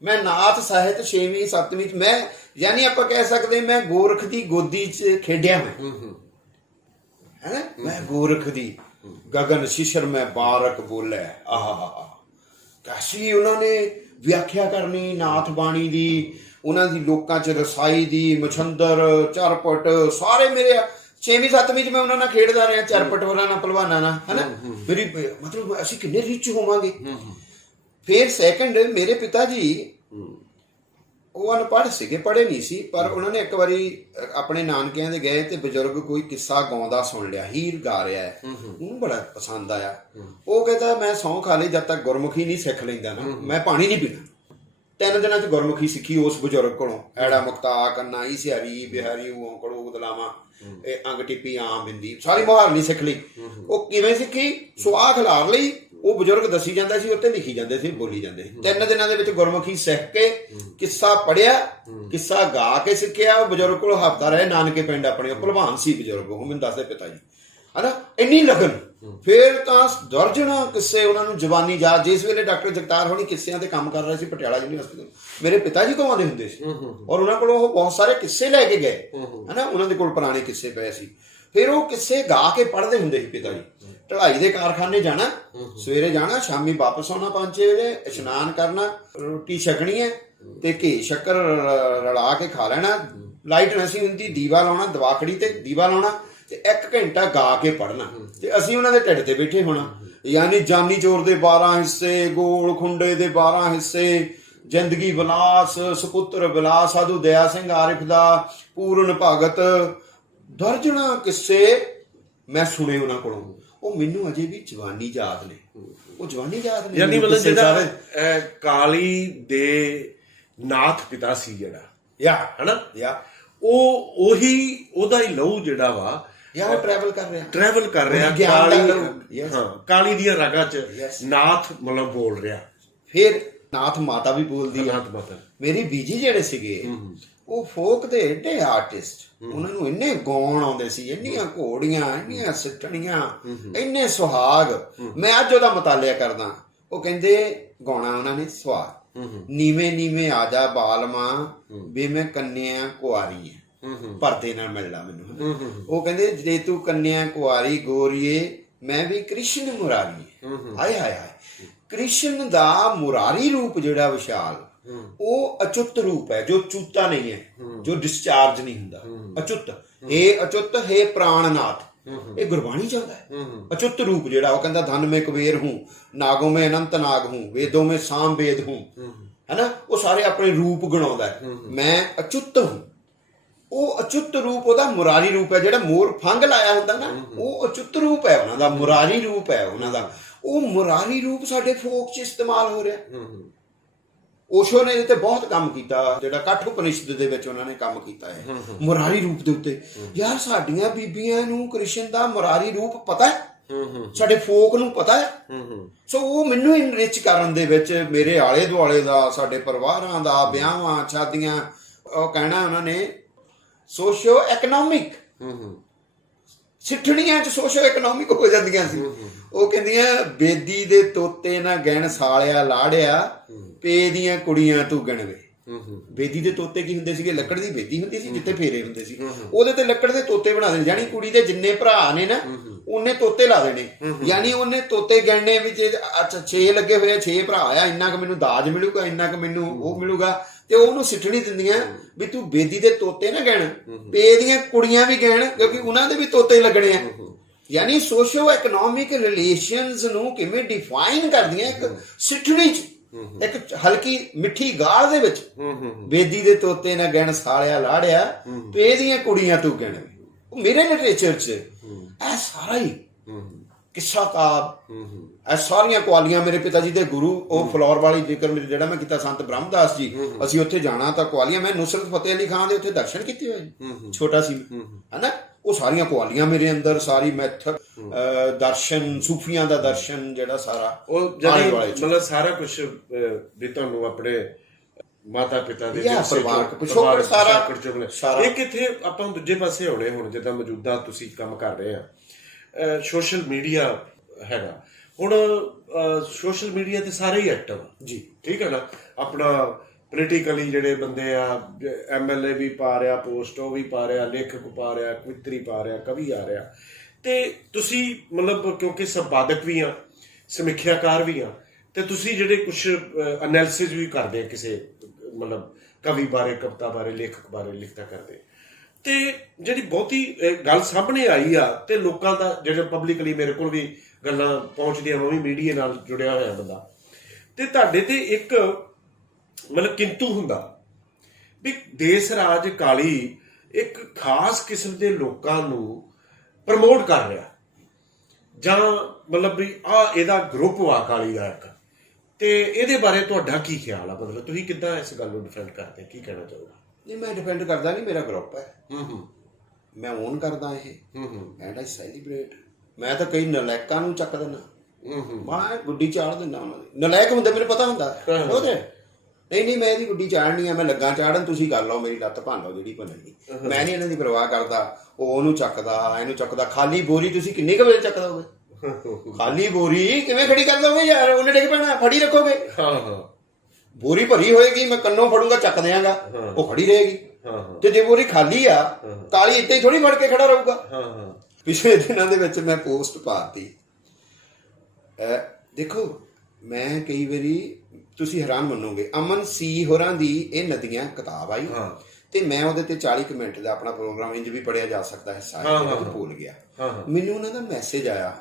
ਮੈਂ ਨਾਥ ਸਾਹਿਤ 6ਵੀਂ 7ਵੀਂ 'ਚ ਮੈਂ, ਯਾਨੀ ਆਪਾਂ ਕਹਿ ਸਕਦੇ ਮੈਂ ਗੋਰਖ ਦੀ ਗੋਦੀ 'ਚ ਖੇਡਿਆ ਮੈਂ, ਹੈ। ਮੈਂ ਗੋਰਖ ਦੀ ਗਗਨ ਸ਼ਿਸ਼ਰ ਮੈਂ ਬਾਰਕ ਬੋਲੇ। ਆਹ ਕੈਸੀ ਉਹਨਾਂ ਨੇ ਵਿਆਖਿਆ ਕਰਨੀ ਨਾਥ ਬਾਣੀ ਦੀ, ਉਹਨਾਂ ਦੀ ਲੋਕਾਂ 'ਚ ਰਸਾਈ ਦੀ, ਮਛੰਦਰ, ਚਰਪਟ, ਸਾਰੇ ਮੇਰੇ 6ਵੀਂ 7ਵੀਂ 'ਚ ਮੈਂ ਉਹਨਾਂ ਨਾਲ ਖੇਡਦਾ ਰਿਹਾ, ਚਰਪਟ ਵਾਲਾ ਨਾਲ, ਭਲਵਾਨਾਂ ਨਾਲ, ਹਨਾ। ਮੇਰੀ ਮਤਲਬ ਅਸੀਂ ਕਿੰਨੇ ਰਿਚ ਹੋਵਾਂਗੇ। ਫਿਰ ਸੈਕੰਡ, ਮੇਰੇ ਪਿਤਾ ਜੀ ਉਹ ਅਨਪੜ੍ਹ ਸੀਗੇ, ਪੜ੍ਹੇ ਨਹੀਂ ਸੀ, ਪਰ ਉਹਨਾਂ ਨੇ ਇੱਕ ਵਾਰੀ ਆਪਣੇ ਨਾਨਕਿਆਂ ਦੇ ਗਏ ਤੇ ਬਜ਼ੁਰਗ ਕੋਈ ਕਿੱਸਾ ਗਾਉਂਦਾ ਸੁਣ ਲਿਆ, ਹੀਰ ਗਾ ਰਿਹਾ ਹੈ, ਉਹਨੂੰ ਬੜਾ ਪਸੰਦ ਆਇਆ। ਉਹ ਕਹਿੰਦਾ ਮੈਂ ਸਹੁੰ ਖਾ ਲਈ, ਜਦ ਤੱਕ ਗੁਰਮੁਖੀ ਨਹੀਂ ਸਿੱਖ ਲੈਂਦਾ ਨਾ ਮੈਂ ਪਾਣੀ ਨਹੀਂ ਪੀਣਾ। 3 ਦਿਨਾਂ 'ਚ ਗੁਰਮੁਖੀ ਸਿੱਖੀ ਉਸ ਬਜ਼ੁਰਗ ਕੋਲੋਂ। ਐੜਾ ਮੁਕਤਾ ਕੰਨਾ ਈ ਸਿਆਰੀ ਬਿਹਾਰੀ ਉਹ ਕੜੋ ਦਲਾਵਾਂ, ਇਹ ਅੰਗ ਟਿੱਪੀ ਆਮ ਬਿੰਦੀ ਸਾਰੀ ਮੁਹਾਰਨੀ ਸਿੱਖ ਲਈ। ਉਹ ਕਿਵੇਂ ਸਿੱਖੀ? ਸੁਆਹ ਖਿਲਾਰ ਲਈ। ਉਹ ਬਜ਼ੁਰਗ ਦੱਸੀ ਜਾਂਦਾ ਸੀ, ਉੱਤੇ ਲਿਖੀ ਜਾਂਦੇ ਸੀ, ਬੋਲੀ ਜਾਂਦੇ ਸੀ। 3 ਦਿਨਾਂ ਦੇ ਵਿੱਚ ਗੁਰਮੁਖੀ ਸਿੱਖ ਕੇ ਕਿੱਸਾ ਪੜਿਆ, ਕਿੱਸਾ ਗਾ ਕੇ ਸਿੱਖਿਆ। ਉਹ ਬਜ਼ੁਰਗ ਕੋਲ ਹਫ਼ਤਾ ਰਹੇ ਨਾਨਕੇ ਪਿੰਡ ਆਪਣੇ। ਉਹ ਭਲਵਾਨ ਸੀ ਬਜ਼ੁਰਗ, ਉਹ ਮੈਨੂੰ ਦੱਸਦੇ ਪਿਤਾ ਜੀ, ਹਨਾ, ਇੰਨੀ ਲਗਨ। ਫਿਰ ਤਾਂ ਦਰਜਨਾਂ ਕਿੱਸੇ ਉਹਨਾਂ ਨੂੰ ਜ਼ਬਾਨੀ ਯਾਦ। ਜਿਸ ਵੇਲੇ ਡਾਕਟਰ ਜਗਤਾਰ ਹੋਣੀ ਕਿੱਸਿਆਂ ਤੇ ਕੰਮ ਕਰ ਰਹੇ ਸੀ ਪਟਿਆਲਾ ਯੂਨੀਵਰਸਿਟੀ ਤੋਂ, ਮੇਰੇ ਪਿਤਾ ਜੀ ਤੋਂ ਆਉਂਦੇ ਹੁੰਦੇ ਸੀ ਔਰ ਉਹਨਾਂ ਕੋਲ ਉਹ ਬਹੁਤ ਸਾਰੇ ਕਿੱਸੇ ਲੈ ਕੇ ਗਏ, ਹਨਾ। ਉਹਨਾਂ ਦੇ ਕੋਲ ਪੁਰਾਣੇ ਕਿੱਸੇ ਪਏ ਸੀ। ਫਿਰ ਉਹ ਕਿੱਸੇ ਗਾ ਕੇ ਪੜ੍ਹਦੇ ਹੁੰਦੇ ਸੀ ਪਿਤਾ ਜੀ। ਢਲਾਈ ਦੇ ਕਾਰਖਾਨੇ ਜਾਣਾ, ਸਵੇਰੇ ਜਾਣਾ, ਸ਼ਾਮੀ ਵਾਪਸ ਆਉਣਾ 5-6 ਵਜੇ, ਇਸ਼ਨਾਨ ਕਰਨਾ, ਰੋਟੀ ਛਕਣੀ ਹੈ ਤੇ ਘੀ ਸ਼ੱਕਰ ਰਲਾ ਕੇ ਖਾ ਲੈਣਾ। ਲਾਈਟ ਨਹੀਂ ਸੀ ਹੁੰਦੀ, ਦੀਵਾ ਲਾਉਣਾ, ਦਵਾਖੜੀ ਤੇ ਦੀਵਾ ਲਾਉਣਾ ਤੇ 1 ਘੰਟਾ ਗਾ ਕੇ ਪੜ੍ਹਨਾ ਤੇ ਅਸੀਂ ਉਹਨਾਂ ਦੇ ਢਿੱਡ ਤੇ ਬੈਠੇ ਹੋਣਾ। ਯਾਨੀ ਜਾਨੀ ਚੋਰ ਦੇ 12 ਹਿੱਸੇ, ਗੋਲ ਖੁੰਡੇ ਦੇ 12 ਹਿੱਸੇ, ਜ਼ਿੰਦਗੀ ਵਿਲਾਸ, ਸੁਪੁੱਤਰ ਵਿਲਾਸ, ਸਾਧੂ ਦਇਆ ਸਿੰਘ ਆਰਿਫ ਦਾ, ਪੂਰਨ ਭਗਤ, ਦਰਜਣਾ ਕਿੱਸੇ ਮੈਂ ਸੁਣੇ ਉਹਨਾਂ ਕੋਲੋਂ। ਉਹ ਮੈਨੂੰ ਅਜੇ ਵੀ ਜਵਾਨੀ ਯਾਦ ਨੇ। ਉਹ ਜਵਾਨੀ ਯਾਦ ਨੇ। ਯਾਨੀ ਮਤਲਬ ਜਿਹੜਾ ਕਾਲੀ ਦੇ ਨਾਥ ਪਿਤਾ ਸੀ ਜਿਹੜਾ, ਹਨਾ, ਉਹ ਉਹੀ ਉਹਦਾ ਹੀ ਲਹੂ ਜਿਹੜਾ ਵਾ ਯਾਰ ਟਰੈਵਲ ਕਰ ਰਿਹਾ ਕਾਲੀ, ਹਾਂ, ਕਾਲੀ ਦੀਆਂ ਰਗਾਂ 'ਚ ਨਾਥ ਮਤਲਬ ਬੋਲ ਰਿਹਾ। ਫਿਰ ਨਾਥ ਮਾਤਾ ਵੀ ਬੋਲਦੀ ਆ। ਮੇਰੀ ਬੀਜੀ ਜਿਹੜੇ ਸੀਗੇ ਉਹ ਫੋਕ ਦੇ ਏਡੇ ਆਰਟਿਸਟ, ਉਹਨਾਂ ਨੂੰ ਇੰਨੇ ਗਾਉਣ ਆਉਂਦੇ ਸੀ, ਇੰਨੀਆਂ ਘੋੜੀਆਂ, ਇੰਨੀਆਂ ਸਿੱਠਣੀਆਂ, ਇੰਨੇ ਸੁਹਾਗ। ਮੈਂ ਅੱਜ ਉਹਦਾ ਮਤਾਲਿਆ ਕਰਦਾ। ਉਹ ਕਹਿੰਦੇ ਗਾਉਣਾ ਉਹਨਾਂ ਨੇ ਸੁਹਾਗ। ਨੀਵੇਂ ਨੀਵੇਂ ਆ ਜਾ ਬਾਲਮਾ ਵੀ ਮੈਂ ਕੰਨਿਆ ਕੁਆਰੀ ਹੈ, ਪਰਦੇ ਨਾਲ ਮਿਲਣਾ ਮੈਨੂੰ। ਉਹ ਕਹਿੰਦੇ ਜੇ ਤੂੰ ਕੰਨਿਆ ਕੁਆਰੀ ਗੋਰੀਏ ਮੈਂ ਵੀ ਕ੍ਰਿਸ਼ਨ ਮੁਰਾਰੀ ਹੈ। ਹਾਏ ਹਾਏ ਹਾਏ। ਕ੍ਰਿਸ਼ਨ ਦਾ ਮੁਰਾਰੀ ਰੂਪ ਜਿਹੜਾ ਵਿਸ਼ਾਲ, ਉਹ ਅਚੁੱਤ ਰੂਪ ਹੈ ਜੋ ਚੂਤਾ ਨਹੀਂ ਹੈ, ਜੋ ਡਿਸਚਾਰਜ ਨਹੀਂ ਹੁੰਦਾ। ਅਚੁੱਤ, ਹੇ ਅਚੁੱਤ, ਹੇ ਪ੍ਰਾਣਨਾਥ, ਇਹ ਗੁਰਬਾਣੀ ਚਾਹੁੰਦਾ ਹੈ। ਅਚੁੱਤ ਰੂਪ ਜਿਹੜਾ, ਉਹ ਕਹਿੰਦਾ ਧਨ ਮੈਂ ਕੁਬੇਰ ਹੂੰ, ਨਾਗੋਂ ਮੈਂ ਅਨੰਤ ਨਾਗ ਹੂੰ, ਵੇਦੋਂ ਮੈਂ ਸਾਮ ਵੇਦ ਹੂੰ, ਹਨਾ। ਉਹ ਸਾਰੇ ਆਪਣੇ ਰੂਪ ਗਣਾਉਂਦਾ ਹੈ। ਮੈਂ ਅਚੁੱਤ ਹੂੰ। ਉਹ ਅਚੁੱਤ ਰੂਪ ਉਹਦਾ ਮੁਰਾਰੀ ਰੂਪ ਹੈ। ਜਿਹੜਾ ਮੋਰ ਫੰਗ ਲਾਇਆ ਹੁੰਦਾ ਨਾ, ਉਹ ਅਚੁੱਤ ਰੂਪ ਹੈ ਉਹਨਾਂ ਦਾ, ਮੁਰਾਰੀ ਰੂਪ ਹੈ ਉਹਨਾਂ ਦਾ। ਉਹ ਮੁਰਾਰੀ ਰੂਪ ਸਾਡੇ ਫੋਕ 'ਚ ਇਸਤੇਮਾਲ ਹੋ ਰਿਹਾ। ਓਸ਼ੋ ਨੇ ਇਹਦੇ ਤੇ ਬਹੁਤ ਕੰਮ ਕੀਤਾ, ਜਿਹੜਾ ਕੱਠ ਉਪਨਿਸ਼ਦ ਦੇ ਵਿੱਚ ਉਹਨਾਂ ਨੇ ਕੰਮ ਕੀਤਾ ਹੈ ਮੁਰਾਰੀ ਰੂਪ ਦੇ ਉੱਤੇ। ਯਾਰ ਸਾਡੀਆਂ ਬੀਬੀਆਂ ਨੂੰ ਕ੍ਰਿਸ਼ਨ ਦਾ ਮੁਰਾਰੀ ਰੂਪ ਪਤਾ ਹੈ, ਸਾਡੇ ਫੋਕ ਨੂੰ ਪਤਾ ਹੈ। ਸੋ ਉਹ ਮੈਨੂੰ ਇਨਰਿਚ ਕਰਨ ਦੇ ਵਿੱਚ, ਮੇਰੇ ਆਲੇ ਦੁਆਲੇ ਦਾ, ਸਾਡੇ ਪਰਿਵਾਰਾਂ ਦਾ, ਵਿਆਹਾਂ ਸ਼ਾਦੀਆਂ, ਉਹ ਕਹਿਣਾ ਉਹਨਾਂ ਨੇ ਸੋਸ਼ੋ ਇਕਨੋਮਿਕ, ਸਿੱਠਣੀਆਂ 'ਚ ਸੋਸ਼ੋ ਇਕਨੋਮਿਕ ਹੋ ਜਾਂਦੀਆਂ ਸੀ। ਉਹ ਕਹਿੰਦੀਆਂ ਬੇਦੀ ਦੇ ਤੋਤੇ ਨਾ ਗਿਣ ਸਾਲਿਆ ਲਾੜਿਆ, ਪੇ ਦੀਆਂ ਕੁੜੀਆਂ ਤੂੰ ਗਿਣਵੇ। ਬੇਦੀ ਦੇ ਤੋਤੇ ਕੀ ਹੁੰਦੇ ਸੀਗੇ? ਲੱਕੜ ਦੀ ਬੇਦੀ ਹੁੰਦੀ ਸੀ ਜਿੱਥੇ ਫੇਰੇ ਹੁੰਦੇ ਸੀ, ਉਹਦੇ ਤੇ ਲੱਕੜ ਦੇ ਤੋਤੇ ਬਣਾ ਦੇਣੇ। ਯਾਨੀ ਕੁੜੀ ਦੇ ਜਿੰਨੇ ਭਰਾ ਨੇ ਨਾ, ਉਹਨੇ ਤੋਤੇ ਲਾ ਦੇਣੇ। ਯਾਨੀ ਉਹਨੇ ਤੋਤੇ ਗਿਣਨੇ ਵੀ, ਜੇ ਅੱਛਾ 6 ਲੱਗੇ ਹੋਏ ਆ, 6 ਭਰਾ ਆ, ਇੰਨਾ ਕੁ ਮੈਨੂੰ ਦਾਜ ਮਿਲੂਗਾ, ਇੰਨਾ ਕੁ ਮੈਨੂੰ ਉਹ ਮਿਲੂਗਾ। ਤੇ ਉਹਨੂੰ ਸਿੱਠਣੀ ਦਿੰਦੀਆਂ ਵੀ ਤੂੰ ਬੇਦੀ ਦੇ ਤੋਤੇ ਨਾ ਗਿਣ, ਪੇ ਦੀਆਂ ਕੁੜੀਆਂ ਵੀ ਗਿਣ, ਕਿਉਂਕਿ ਉਹਨਾਂ ਦੇ ਵੀ ਤੋਤੇ ਲੱਗਣੇ ਆ। ਯਾਨੀ ਸੋਸ਼ੋ ਇਕਨੋਮਿਕ ਰਿਲੇਸ਼ਨਸ ਨੂੰ ਕਿਵੇਂ ਡਿਫਾਈਨ ਕਰਦੀਆਂ ਇੱਕ ਸਿੱਠਣੀ 'ਚ, ਇੱਕ ਹਲਕੀ ਮਿੱਠੀ ਗਾਲ ਦੇ ਵਿੱਚ। ਬੇਦੀ ਦੇ ਤੋਤੇ ਨਾ ਗਿਣ ਸਾਲਿਆ ਲਾੜਿਆ, ਪੇ ਦੀਆਂ ਕੁੜੀਆਂ ਤੂੰ ਗਿਣ। ਉਹ ਮੇਰੇ ਲਿਟਰੇਚਰ 'ਚ ਇਹ ਸਾਰਾ ਹੀ ਕਿੱਸਾ ਕਾਬ, ਇਹ ਸਾਰੀਆਂ ਕੁਆਲੀਆਂ ਮੇਰੇ ਪਿਤਾ ਜੀ ਦੇ ਗੁਰੂ, ਉਹ ਫਲੋਰ ਵਾਲੀ ਜ਼ਿਕਰ ਜਿਹੜਾ ਮੈਂ ਕੀਤਾ, ਸੰਤ ਬ੍ਰਹਮਦਾਸ ਜੀ, ਅਸੀਂ ਉੱਥੇ ਜਾਣਾ ਤਾਂ ਕੁਆਲੀਆਂ, ਮੈਂ ਨੁਸਰਤ ਫਤਿਹ ਅਲੀ ਖਾਨ ਦੇ ਉੱਥੇ ਦਰਸ਼ਨ ਕੀਤੇ ਹੋਏ, ਛੋਟਾ ਸੀ ਹਨਾ। ਉਹ ਸਾਰੀਆਂ ਕੁਆਲੀਆਂ ਮੇਰੇ ਅੰਦਰ, ਸਾਰੀ ਮੈਥਡ, ਦਰਸ਼ਨ, ਸੂਫੀਆਂ ਦਾ ਦਰਸ਼ਨ ਜਿਹੜਾ ਸਾਰਾ, ਉਹ ਮਤਲਬ ਸਾਰਾ ਕੁਝ ਵੀ ਤੁਹਾਨੂੰ ਆਪਣੇ ਮਾਤਾ ਪਿਤਾ ਦੇ ਪਿਛੋਕੜ ਸਾਰਾ। ਇਹ ਕਿੱਥੇ ਆਪਾਂ ਦੂਜੇ ਪਾਸੇ ਆਉਣੇ ਹੁਣ, ਜਿੱਦਾਂ ਮੌਜੂਦਾ ਤੁਸੀਂ ਕੰਮ ਕਰ ਰਹੇ ਆ, ਸੋਸ਼ਲ ਮੀਡੀਆ ਹੈਗਾ ਹੁਣ। ਸੋਸ਼ਲ ਮੀਡੀਆ ਤੇ ਸਾਰੇ ਹੀ ਐਕਟਿਵ ਜੀ, ਠੀਕ ਹੈ ਨਾ। ਆਪਣਾ ਪੋਲੀਟੀਕਲੀ ਜਿਹੜੇ ਬੰਦੇ ਆ, MLA ਵੀ ਪਾ ਰਿਹਾ ਪੋਸਟ, ਉਹ ਵੀ ਪਾ ਰਿਹਾ, ਲੇਖਕ ਪਾ ਰਿਹਾ, ਕਵਿੱਤਰੀ ਪਾ ਰਿਹਾ, ਕਵੀ ਆ ਰਿਹਾ। ਤੇ ਤੁਸੀਂ ਮਤਲਬ ਕਿਉਂਕਿ ਸੰਪਾਦਕ ਵੀ ਆ, ਸਮੀਖਿਆਕਾਰ ਵੀ ਆ, ਤੇ ਤੁਸੀਂ ਜਿਹੜੇ ਕੁਛ ਐਨਾਲਿਸਿਸ ਵੀ ਕਰਦੇ ਆ ਕਿਸੇ ਮਤਲਬ ਕਵੀ ਬਾਰੇ, ਕਵਿਤਾ ਬਾਰੇ, ਲੇਖਕ ਬਾਰੇ ਲਿਖਦਾ ਕਰਦੇ। ਤੇ ਜਿਹੜੀ ਬਹੁਤੀ ਗੱਲ ਸਾਹਮਣੇ ਆਈ ਆ, ਤੇ ਲੋਕਾਂ ਦਾ ਜਿਹੜੇ ਪਬਲਿਕਲੀ ਮੇਰੇ ਕੋਲ ਵੀ ਗੱਲਾਂ ਪਹੁੰਚਦੀਆਂ, ਮੈਂ ਵੀ ਮੀਡੀਆ ਨਾਲ ਜੁੜਿਆ ਹੋਇਆ ਬੰਦਾ, ਤੇ ਤੁਹਾਡੇ ਤੇ ਇੱਕ ਮਤਲਬ ਕਿੰਤੂ ਹੁੰਦਾ ਵੀ ਦੇਸ ਰਾਜ ਕਾਲੀ ਇੱਕ ਖਾਸ ਕਿਸਮ ਦੇ ਲੋਕਾਂ ਨੂੰ ਪ੍ਰਮੋਟ ਕਰ ਰਿਹਾ, ਜਾਂ ਮਤਲਬ ਵੀ ਇਹਦਾ ਗਰੁੱਪ ਵਾ ਕਾਲੀ ਦਾ ਇੱਕ, ਤੇ ਇਹਦੇ ਬਾਰੇ ਤੁਹਾਡਾ ਕੀ ਖਿਆਲ ਆ? ਮਤਲਬ ਤੁਸੀਂ ਕਿੱਦਾਂ ਇਸ ਗੱਲ ਨੂੰ ਡਿਫੈਂਡ ਕਰਦੇ, ਕੀ ਕਹਿਣਾ ਚਾਹੋਗੇ? ਨਹੀਂ, ਮੈਂ ਡਿਫੈਂਡ ਕਰਦਾ ਨਹੀਂ, ਮੇਰਾ ਗਰੁੱਪ ਹੈ। ਮੈਂ ਓਨ ਕਰਦਾ ਇਹ ਐਂਡ ਆਈ ਸੈਲੀਬ੍ਰੇਟ। ਮੈਂ ਤਾਂ ਕਈ ਨਲਾਇਕਾਂ ਨੂੰ ਚੱਕ ਦਿੰਦਾ, ਮੈਂ ਗੁੱਡੀ ਚਾੜ ਦਿੰਦਾ ਉਹਨਾਂ ਦੀ। ਨਲਾਇਕ ਹੁੰਦੇ ਮੈਨੂੰ ਪਤਾ ਹੁੰਦਾ ਉਹਦੇ, ਨਹੀਂ ਮੈਂ ਇਹਦੀ ਗੁੱਡੀ ਚਾੜਨੀ ਆ, ਮੈਂ ਲੱਗਾ ਚਾੜਨ, ਤੁਸੀਂ ਕਰ ਲਓ, ਮੇਰੀ ਲੱਤ ਭੰਨ ਲਓ ਜਿਹੜੀ ਭੰਨਣੀ। ਮੈਂ ਨਹੀਂ ਇਹਨਾਂ ਦੀ ਪਰਵਾਹ ਕਰਦਾ। ਉਹ ਉਹਨੂੰ ਚੱਕਦਾ, ਇਹਨੂੰ ਚੱਕਦਾ। ਖਾਲੀ ਬੋਰੀ ਤੁਸੀਂ ਕਿੰਨੀ ਕੁ ਵੇਲੇ ਚੱਕ ਦੋਗੇ? ਖਾਲੀ ਬੋਰੀ ਕਿਵੇਂ ਖੜੀ ਕਰ ਦੋਗੇ ਯਾਰ? ਉਹਨੇ ਡਿੱਗ ਪੈਣਾ, ਫੜੀ ਰੱਖੋਗੇ। ਬੋਰੀ ਭਰੀ ਹੋਏਗੀ, ਮੈਂ ਕੰਨੋਂ ਫੜੂੰਗਾ, ਚੱਕ ਦਿਆਂਗਾ, ਉਹ ਖੜੀ ਰਹੇਗੀ। ਤੇ ਜੇ ਬੋਰੀ ਖਾਲੀ ਆ, ਤਾਲੀ ਇੱਦਾਂ ਹੀ ਥੋੜੀ ਫੜ ਕੇ ਖੜਾ ਰਹੂਗਾ। ਪਿਛਲੇ ਦਿਨਾਂ ਦੇ ਵਿੱਚ ਮੈਂ ਪੋਸਟ ਪਾਤੀ, ਦੇਖੋ ਮੈਂ ਕਈ ਵਾਰੀ, ਤੁਸੀਂ ਹੈਰਾਨ ਮੰਨੋਗੇ, ਅਮਨ ਸੀ ਹੋਰਾਂ ਦੀ ਇਹ ਨਦੀਆਂ ਕਿਤਾਬ ਆਈ ਤੇ ਮੈਂ ਉਹਦੇ ਤੇ 40 ਮਿੰਟ ਦਾ ਆਪਣਾ ਪ੍ਰੋਗਰਾਮ ਇੰਜ ਵੀ ਪੜਿਆ ਜਾ ਸਕਦਾ ਹਿੱਸਾ ਭੁੱਲ ਗਿਆ। ਮੈਨੂੰ ਉਹਨਾਂ ਦਾ ਮੈਸੇਜ ਆਇਆ,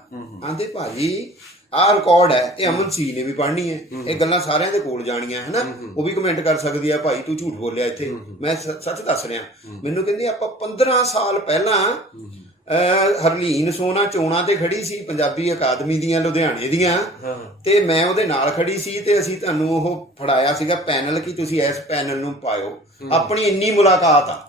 ਆਂਦੇ ਭਾਜੀ ਆਹ ਰਿਕਾਰਡ ਹੈ, ਇਹ ਅਮਨ ਸੀ ਨੇ ਵੀ ਪੜ੍ਹਨੀ ਹੈ, ਇਹ ਗੱਲਾਂ ਸਾਰਿਆਂ ਦੇ ਕੋਲ ਜਾਣੀਆਂ ਹੈ ਨਾ, ਉਹ ਵੀ ਕਮੈਂਟ ਕਰ ਸਕਦੀ ਆ, ਭਾਈ ਤੂੰ ਝੂਠ ਬੋਲਿਆ ਇੱਥੇ, ਮੈਂ ਸੱਚ ਦੱਸ ਰਿਹਾ। ਮੈਨੂੰ ਕਹਿੰਦੀ ਆਪਾਂ 15 ਸਾਲ ਪਹਿਲਾਂ ਹਰਲੀਨ ਸੋਨਾ ਚੋਣਾਂ ਤੇ ਖੜੀ ਸੀ ਪੰਜਾਬੀ ਅਕਾਦਮੀ ਦੀਆਂ ਲੁਧਿਆਣੇ ਦੀਆਂ, ਤੇ ਮੈਂ ਉਹਦੇ ਨਾਲ ਖੜੀ ਸੀ, ਤੇ ਅਸੀਂ ਤੁਹਾਨੂੰ ਉਹ ਫੜਾਇਆ ਸੀਗਾ ਪੈਨਲ ਕਿ ਤੁਸੀਂ ਇਸ ਪੈਨਲ ਨੂੰ ਪਾਇਓ। ਆਪਣੀ ਇੰਨੀ ਮੁਲਾਕਾਤ ਆ।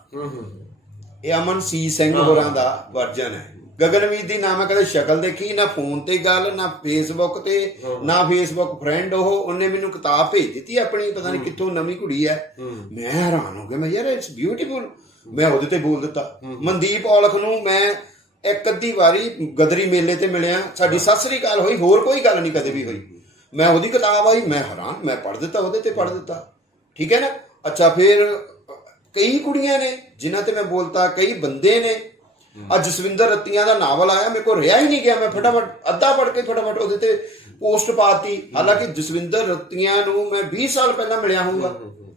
ਇਹ ਅਮਨ ਸੀ ਸਿੰਘ ਹੋਰਾਂ ਦਾ ਵਰਜਨ ਹੈ। ਗਗਨਵੀਰ ਦੀ ਨਾ ਮੈਂ ਕਦੇ ਸ਼ਕਲ ਦੇਖੀ, ਨਾ ਫੋਨ ਤੇ ਗੱਲ, ਨਾ ਫੇਸਬੁੱਕ ਤੇ, ਨਾ ਫੇਸਬੁੱਕ ਫਰੈਂਡ। ਉਹਨੇ ਮੈਨੂੰ ਕਿਤਾਬ ਭੇਜ ਦਿੱਤੀ ਆਪਣੀ, ਪਤਾ ਨਹੀਂ ਕਿੱਥੋਂ, ਨਵੀਂ ਕੁੜੀ ਹੈ। ਮੈਂ ਹੈਰਾਨ ਹੋ ਗਿਆ, ਮੈਂ ਯਾਰ ਇਟਸ ਬਿਊਟੀਫੁਲ। ਮੈਂ ਉਹਦੇ ਤੇ ਬੋਲ ਦਿੱਤਾ। ਮਨਦੀਪ ਔਲਖ ਨੂੰ ਮੈਂ ਇੱਕ ਅੱਧੀ ਵਾਰੀ ਗਦਰੀ ਮੇਲੇ ਤੇ ਮਿਲਿਆ, ਸਾਡੀ ਸਤਿ ਸ੍ਰੀ ਅਕਾਲ ਹੋਈ, ਹੋਰ ਕੋਈ ਗੱਲ ਨਹੀਂ ਕਦੇ ਵੀ ਹੋਈ। ਮੈਂ ਉਹਦੀ ਕਿਤਾਬ ਆਈ, ਮੈਂ ਹੈਰਾਨ, ਮੈਂ ਪੜ੍ਹ ਦਿੱਤਾ, ਉਹਦੇ ਤੇ ਪੜ੍ਹ ਦਿੱਤਾ। ਠੀਕ ਹੈ ਨਾ। ਅੱਛਾ, ਫਿਰ ਕਈ ਕੁੜੀਆਂ ਨੇ ਜਿਨ੍ਹਾਂ ਤੇ ਮੈਂ ਬੋਲਤਾ, ਕਈ ਬੰਦੇ ਨੇ। ਅੱਜ ਜਸਵਿੰਦਰ ਰੱਤੀਆਂ ਦਾ ਨਾਵਲ ਆਇਆ, ਮੇਰੇ ਕੋਲ ਰਿਹਾ ਹੀ ਨਹੀਂ ਗਿਆ, ਮੈਂ ਫਟਾਫਟ ਅੱਧਾ ਪੜ੍ਹ ਕੇ ਫਟਾਫਟ ਉਹਦੇ ਤੇ ਪੋਸਟ ਪਾਤੀ। ਹਾਲਾਂਕਿ ਜਸਵਿੰਦਰ ਰੱਤੀਆਂ ਨੂੰ ਮੈਂ 20 ਸਾਲ ਪਹਿਲਾਂ ਮਿਲਿਆ ਹੋਊਗਾ,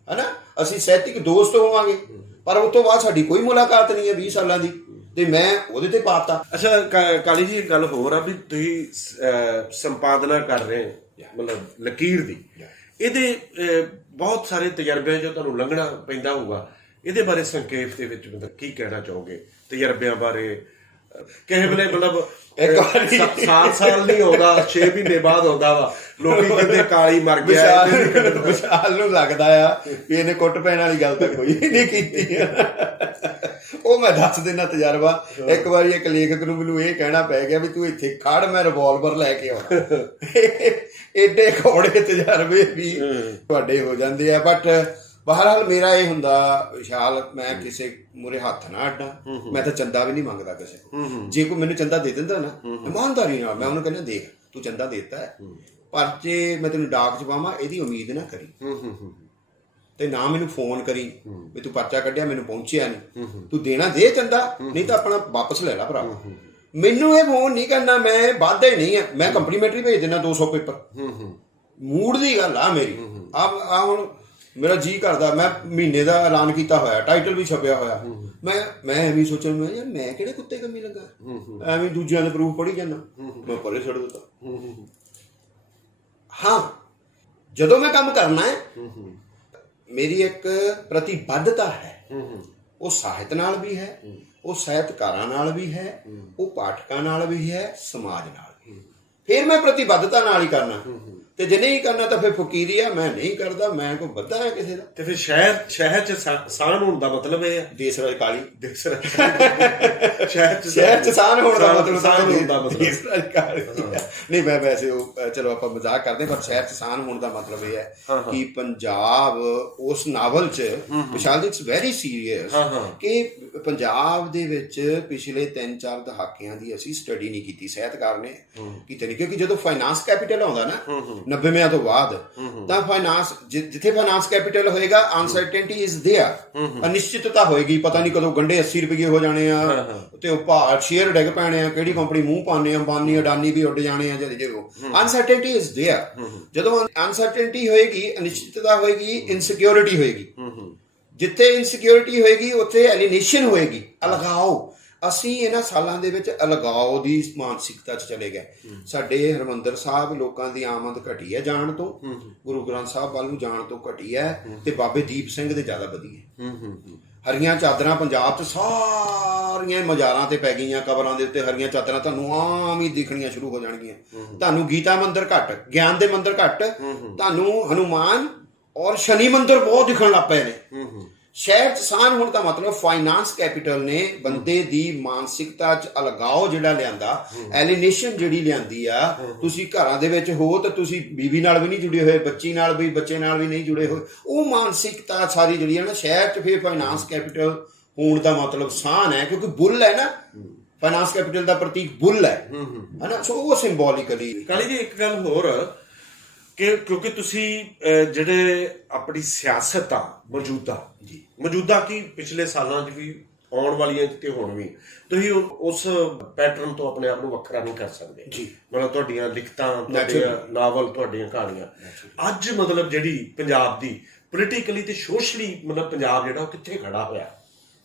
ਹਨਾ, ਅਸੀਂ ਸਾਹਿਤਿਕ ਦੋਸਤ ਹੋਵਾਂਗੇ, ਪਰ ਉਸ ਤੋਂ ਬਾਅਦ ਸਾਡੀ ਕੋਈ ਮੁਲਾਕਾਤ ਨਹੀਂ ਹੈ 20 ਸਾਲਾਂ ਦੀ, ਤੇ ਮੈਂ ਉਹਦੇ ਤੇ ਪਾਤਾ। ਅੱਛਾ ਕਾਲੀ ਜੀ, ਗੱਲ ਹੋਰ ਆ ਵੀ ਤੁਸੀਂ ਸੰਪਾਦਨਾ ਕਰ ਰਹੇ ਹੋ, ਮਤਲਬ ਲਕੀਰ ਦੀ, ਇਹਦੇ ਬਹੁਤ ਸਾਰੇ ਤਜਰਬਿਆਂ ਚੋਂ ਤੁਹਾਨੂੰ ਲੰਘਣਾ ਪੈਂਦਾ ਹੋਊਗਾ। ਇਹਦੇ ਬਾਰੇ ਸੰਖੇਪ ਦੇ ਵਿੱਚ ਮਤਲਬ ਕੀ ਕਹਿਣਾ ਚਾਹੋਗੇ ਤਜਰਬਿਆਂ ਬਾਰੇ? ਕਿਸੇ ਵੇਲੇ ਮਤਲਬ ਸਾਲ ਨਹੀਂ ਆਉਂਦਾ, 6 ਮਹੀਨੇ ਬਾਅਦ ਆਉਂਦਾ ਵਾ, ਲੋਕੀ ਕਹਿੰਦੇ ਕਾਲੀ ਮਰ ਗਿਆ। ਵਿਸ਼ਾਲ ਨੂੰ ਲੱਗਦਾ ਆ ਵੀ ਇਹਨੇ ਕੁੱਟ ਪੈਣ ਵਾਲੀ ਗੱਲ ਤਾਂ ਕੋਈ ਨਹੀਂ ਕੀਤੀ। ਉਹ ਮੈਂ ਦੱਸ ਦਿੰਦਾ ਤਜਰਬਾ। ਇੱਕ ਵਾਰੀ ਇੱਕ ਲੇਖਕ ਨੂੰ ਮੈਨੂੰ ਇਹ ਕਹਿਣਾ ਪੈ ਗਿਆ ਵੀ ਤੂੰ ਇੱਥੇ ਖੜ, ਮੈਂ ਰਿਵਾਲਵਰ ਲੈ ਕੇ ਆਉਣਾ। ਏਡੇ ਕੌੜੇ ਤਜਰਬੇ ਵੀ ਤੁਹਾਡੇ ਹੋ ਜਾਂਦੇ ਆ। ਬਟ ਬਹਰਹਾਲ ਮੇਰਾ ਇਹ ਹੁੰਦਾ ਵਿਸ਼ਾਲ, ਮੈਂ ਕਿਸੇ ਮੂਹਰੇ ਹੱਥ ਨਾ ਅੱਡਾਂ। ਮੈਂ ਤਾਂ ਚੰਦਾ ਵੀ ਨਹੀਂ ਮੰਗਦਾ ਕਿਸੇ ਕੋਲ। ਜੇ ਕੋਈ ਮੈਨੂੰ ਚੰਦਾ ਦੇ ਦਿੰਦਾ ਨਾ, ਇਮਾਨਦਾਰੀ ਨਾਲ ਮੈਂ ਉਹਨੂੰ ਕਹਿੰਦਾ, ਦੇਖ ਤੂੰ ਚੰਦਾ ਦੇਤਾ ਹੈ, ਪਰ ਜੇ ਮੈਂ ਤੈਨੂੰ ਡਾਕ ਚ ਪਾਵਾਂ ਇਹਦੀ ਉਮੀਦ ਨਾ ਕਰੀ, ਤੇ ਨਾ ਮੈਨੂੰ ਫੋਨ ਕਰੀ ਵੀ ਤੂੰ ਪਰਚਾ ਕੱਢਿਆ, ਮੈਨੂੰ ਪਹੁੰਚਿਆ ਨਹੀਂ। ਤੂੰ ਦੇਣਾ ਦੇ ਚੰਦਾ, ਨਹੀਂ ਤਾਂ ਆਪਣਾ ਵਾਪਸ ਲੈ ਲਾ ਭਰਾ। ਮੈਨੂੰ ਇਹ ਫੋਨ ਨਹੀਂ ਕਰਨਾ, ਮੈਂ ਵਾਧਾ ਹੀ ਨਹੀਂ ਹੈ, ਮੈਂ ਕੰਪਲੀਮੈਂਟਰੀ ਭੇਜ ਦਿੰਦਾ 200 ਪੇਪਰ। ਮੂਡ ਦੀ ਗੱਲ ਆ ਮੇਰੀ। ਆ ਹੁਣ ਮੇਰਾ ਜੀ ਕਰਦਾ, ਮੈਂ ਮਹੀਨੇ ਦਾ ਐਲਾਨ ਕੀਤਾ ਹੋਇਆ, ਟਾਈਟਲ ਵੀ ਛਪਿਆ ਹੋਇਆ। ਮੈਂ ਐਵੇਂ ਸੋਚਣ, ਮੈਂ ਯਾਰ ਮੈਂ ਕਿਹੜੇ ਕੁੱਤੇ ਕੰਮੀ ਲੱਗਾ, ਐਵੇਂ ਦੂਜਿਆਂ ਦੇ ਪ੍ਰੂਫ ਪੜ੍ਹੀ ਜਾਂਦਾ, ਮੈਂ ਪਰੇ ਛੱਡ ਦਿੱਤਾ। ਹਾਂ, ਜਦੋਂ ਮੈਂ ਕੰਮ ਕਰਨਾ ਹੈ, ਮੇਰੀ ਇੱਕ ਪ੍ਰਤੀਬੱਧਤਾ ਹੈ। ਉਹ ਸਾਹਿਤ ਨਾਲ ਵੀ ਹੈ, ਉਹ ਸਾਹਿਤਕਾਰਾਂ ਨਾਲ ਵੀ ਹੈ, ਉਹ ਪਾਠਕਾਂ ਨਾਲ ਵੀ ਹੈ, ਸਮਾਜ ਨਾਲ ਵੀ। ਫਿਰ ਮੈਂ ਪ੍ਰਤੀਬੱਧਤਾ ਨਾਲ ਹੀ ਕਰਨਾ, ਤੇ ਜੇ ਨਹੀਂ ਕਰਨਾ ਤਾਂ ਫਿਰ ਫਕੀਰੀ ਆ। ਮੈਂ ਨਹੀਂ ਕਰਦਾ, ਮੈਂ ਕੋਈ ਬੱਧਾ ਹੈ ਕਿਸੇ ਦਾ। ਤੇ ਫਿਰ ਸ਼ਹਿਰ ਚ ਸਾਨ ਹੋਣ ਦਾ ਮਤਲਬ ਇਹ ਹੈ, ਦੇਸ ਰਾਜ ਕਾਲੀ, ਸ਼ਹਿਰ ਚ ਸਾਨ ਹੋਣ ਦਾ ਮਤਲਬ ਦੇਸ ਰਾਜ ਕਾਲੀ ਨਹੀਂ। ਮੈਂ ਵੈਸੇ ਉਹ ਚਲੋ ਆਪਾਂ ਮਜ਼ਾਕ ਕਰਦੇ, ਪਰ ਸ਼ਹਿਰ ਚ ਸਾਨ ਹੋਣ ਦਾ ਮਤਲਬ ਇਹ ਹੈ ਕਿ ਪੰਜਾਬ ਉਸ ਨਾਵਲ ਚ ਵਿਸ਼ਾਲ ਜੀ, ਇਟਸ ਵੈਰੀ ਸੀਰੀਅਸ ਕਿ ਪੰਜਾਬ ਦੇ ਵਿੱਚ ਪਿਛਲੇ 3-4 ਦਹਾਕਿਆਂ ਦੀ ਅਸੀਂ ਸਟੱਡੀ ਨਹੀਂ ਕੀਤੀ, ਸਾਹਿਤਕਾਰ ਨੇ ਕੀਤੀ ਨਹੀਂ। ਕਿਉਂਕਿ ਜਦੋਂ ਫਾਈਨਾਂਸ ਕੈਪੀਟਲ ਆਉਂਦਾ ਨਾ 90 ਤੋਂ ਬਾਅਦ, ਤਾਂ ਫਾਈਨਾਂਸ ਜਿੱਥੇ ਫਾਈਨਾਂਸ ਕੈਪੀਟਲ ਹੋਏਗਾ, ਅਨਸਰਟੇਨਟੀ ਇਜ਼ ਦੇਅਰ, ਅਨਿਸ਼ਚਿਤਤਾ ਹੋਏਗੀ। ਪਤਾ ਨਹੀਂ ਕਦੋਂ ਗੰਢੇ 80 ਰੁਪਏ ਹੋ ਜਾਣੇ ਆ, ਤੇ ਉਹ ਭਾਅ ਸ਼ੇਅਰ ਡਿੱਗ ਪੈਣੇ ਆ, ਕਿਹੜੀ ਕੰਪਨੀ ਮੂੰਹ ਪਾਣੇ, ਅੰਬਾਨੀ ਅਡਾਨੀ ਵੀ ਉੱਡ ਜਾਣੇ ਆ। ਜੇ ਅਨਸਰਟੇਨਟੀ ਇਜ਼ ਦੇਅਰ। ਜਦੋਂ ਅਨਸਰਟੇਨਟੀ ਹੋਏਗੀ, ਅਨਿਸ਼ਚਿਤਤਾ ਹੋਏਗੀ, ਇਨਸਿਕਿਉਰਿਟੀ ਹੋਏਗੀ। ਜਿੱਥੇ ਇਨਸਿਕਿਉਰਿਟੀ ਹੋਏਗੀ ਉੱਥੇ ਐਲੀਨੇਸ਼ਨ ਹੋਏਗੀ, ਅਲਗਾਓ। ਅਸੀਂ ਇਹਨਾਂ ਸਾਲਾਂ ਦੇ ਵਿੱਚ ਅਲਗਾਓ ਦੀ ਮਾਨਸਿਕਤਾ 'ਚ ਚਲੇ ਗਏ। ਸਾਡੇ ਹਰਿਮੰਦਰ ਸਾਹਿਬ ਲੋਕਾਂ ਦੀ ਆਮਦ ਘਟੀ ਹੈ ਜਾਣ ਤੋਂ, ਗੁਰੂ ਗ੍ਰੰਥ ਸਾਹਿਬ ਵੱਲ ਨੂੰ ਜਾਣ ਤੋਂ ਘਟੀ ਹੈ, ਤੇ ਬਾਬੇ ਦੀਪ ਸਿੰਘ ਦੇ ਜ਼ਿਆਦਾ ਵਧੀ ਹੈ। ਹਰੀਆਂ ਚਾਦਰਾਂ ਪੰਜਾਬ 'ਚ ਸਾਰੀਆਂ ਮਜ਼ਾਰਾਂ ਤੇ ਪੈ ਗਈਆਂ, ਕਬਰਾਂ ਦੇ ਉੱਤੇ ਹਰੀਆਂ ਚਾਦਰਾਂ ਤੁਹਾਨੂੰ ਆਮ ਹੀ ਦਿਖਣੀਆਂ ਸ਼ੁਰੂ ਹੋ ਜਾਣਗੀਆਂ। ਤੁਹਾਨੂੰ ਗੀਤਾ ਮੰਦਿਰ ਘੱਟ, ਗਿਆਨ ਦੇ ਮੰਦਿਰ ਘੱਟ, ਤੁਹਾਨੂੰ ਹਨੂਮਾਨ ਔਰ ਸ਼ਨੀ ਮੰਦਿਰ ਬਹੁਤ ਦਿਖਣ ਲੱਗ ਪਏ ਨੇ। ਸ਼ਹਿਰ 'ਚ ਸਾਨ ਹੋਣ ਦਾ ਮਤਲਬ ਫਾਈਨਾਂਸ ਕੈਪੀਟਲ ਨੇ ਬੰਦੇ ਦੀ ਮਾਨਸਿਕਤਾ 'ਚ ਅਲਗਾਓ ਜਿਹੜਾ ਲਿਆਂਦਾ, ਐਲੀਨੇਸ਼ਨ ਜਿਹੜੀ ਲਿਆਂਦੀ ਆ। ਤੁਸੀਂ ਘਰਾਂ ਦੇ ਵਿੱਚ ਹੋ ਤਾਂ ਤੁਸੀਂ ਬੀਵੀ ਨਾਲ ਵੀ ਨਹੀਂ ਜੁੜੇ ਹੋਏ, ਬੱਚੀ ਨਾਲ ਵੀ, ਬੱਚੇ ਨਾਲ ਵੀ ਨਹੀਂ ਜੁੜੇ ਹੋਏ। ਉਹ ਮਾਨਸਿਕਤਾ ਸਾਰੀ ਜਿਹੜੀ ਹੈ ਨਾ ਸ਼ਹਿਰ 'ਚ, ਫਿਰ ਫਾਈਨਾਂਸ ਕੈਪੀਟਲ ਹੋਣ ਦਾ ਮਤਲਬ ਸਾਨ ਹੈ, ਕਿਉਂਕਿ ਬੁੱਲ ਹੈ ਨਾ, ਫਾਈਨਾਂਸ ਕੈਪੀਟਲ ਦਾ ਪ੍ਰਤੀਕ ਬੁੱਲ ਹੈ ਨਾ। ਸੋ ਉਹ ਸਿੰਬੋਲਿਕਲੀ। ਕਾਲੀ ਜੀ ਇੱਕ ਗੱਲ ਹੋਰ ਕਿ ਕਿਉਂਕਿ ਤੁਸੀਂ ਜਿਹੜੇ ਆਪਣੀ ਸਿਆਸਤ ਆ ਮੌਜੂਦਾ ਕੀ ਪਿਛਲੇ ਸਾਲਾਂ 'ਚ ਵੀ, ਆਉਣ ਵਾਲੀਆਂ 'ਚ ਤੇ ਹੁਣ ਵੀ, ਤੁਸੀਂ ਉਸ ਪੈਟਰਨ ਤੋਂ ਆਪਣੇ ਆਪ ਨੂੰ ਵੱਖਰਾ ਨਹੀਂ ਕਰ ਸਕਦੇ ਜੀ। ਮਤਲਬ ਤੁਹਾਡੀਆਂ ਲਿਖਤਾਂ, ਤੁਹਾਡੀਆਂ ਨਾਵਲ, ਤੁਹਾਡੀਆਂ ਕਹਾਣੀਆਂ ਅੱਜ ਮਤਲਬ ਜਿਹੜੀ ਪੰਜਾਬ ਦੀ ਪੋਲੀਟੀਕਲੀ ਤੇ ਸੋਸ਼ਲੀ, ਮਤਲਬ ਪੰਜਾਬ ਜਿਹੜਾ ਉਹ ਕਿੱਥੇ ਖੜਾ ਹੋਇਆ,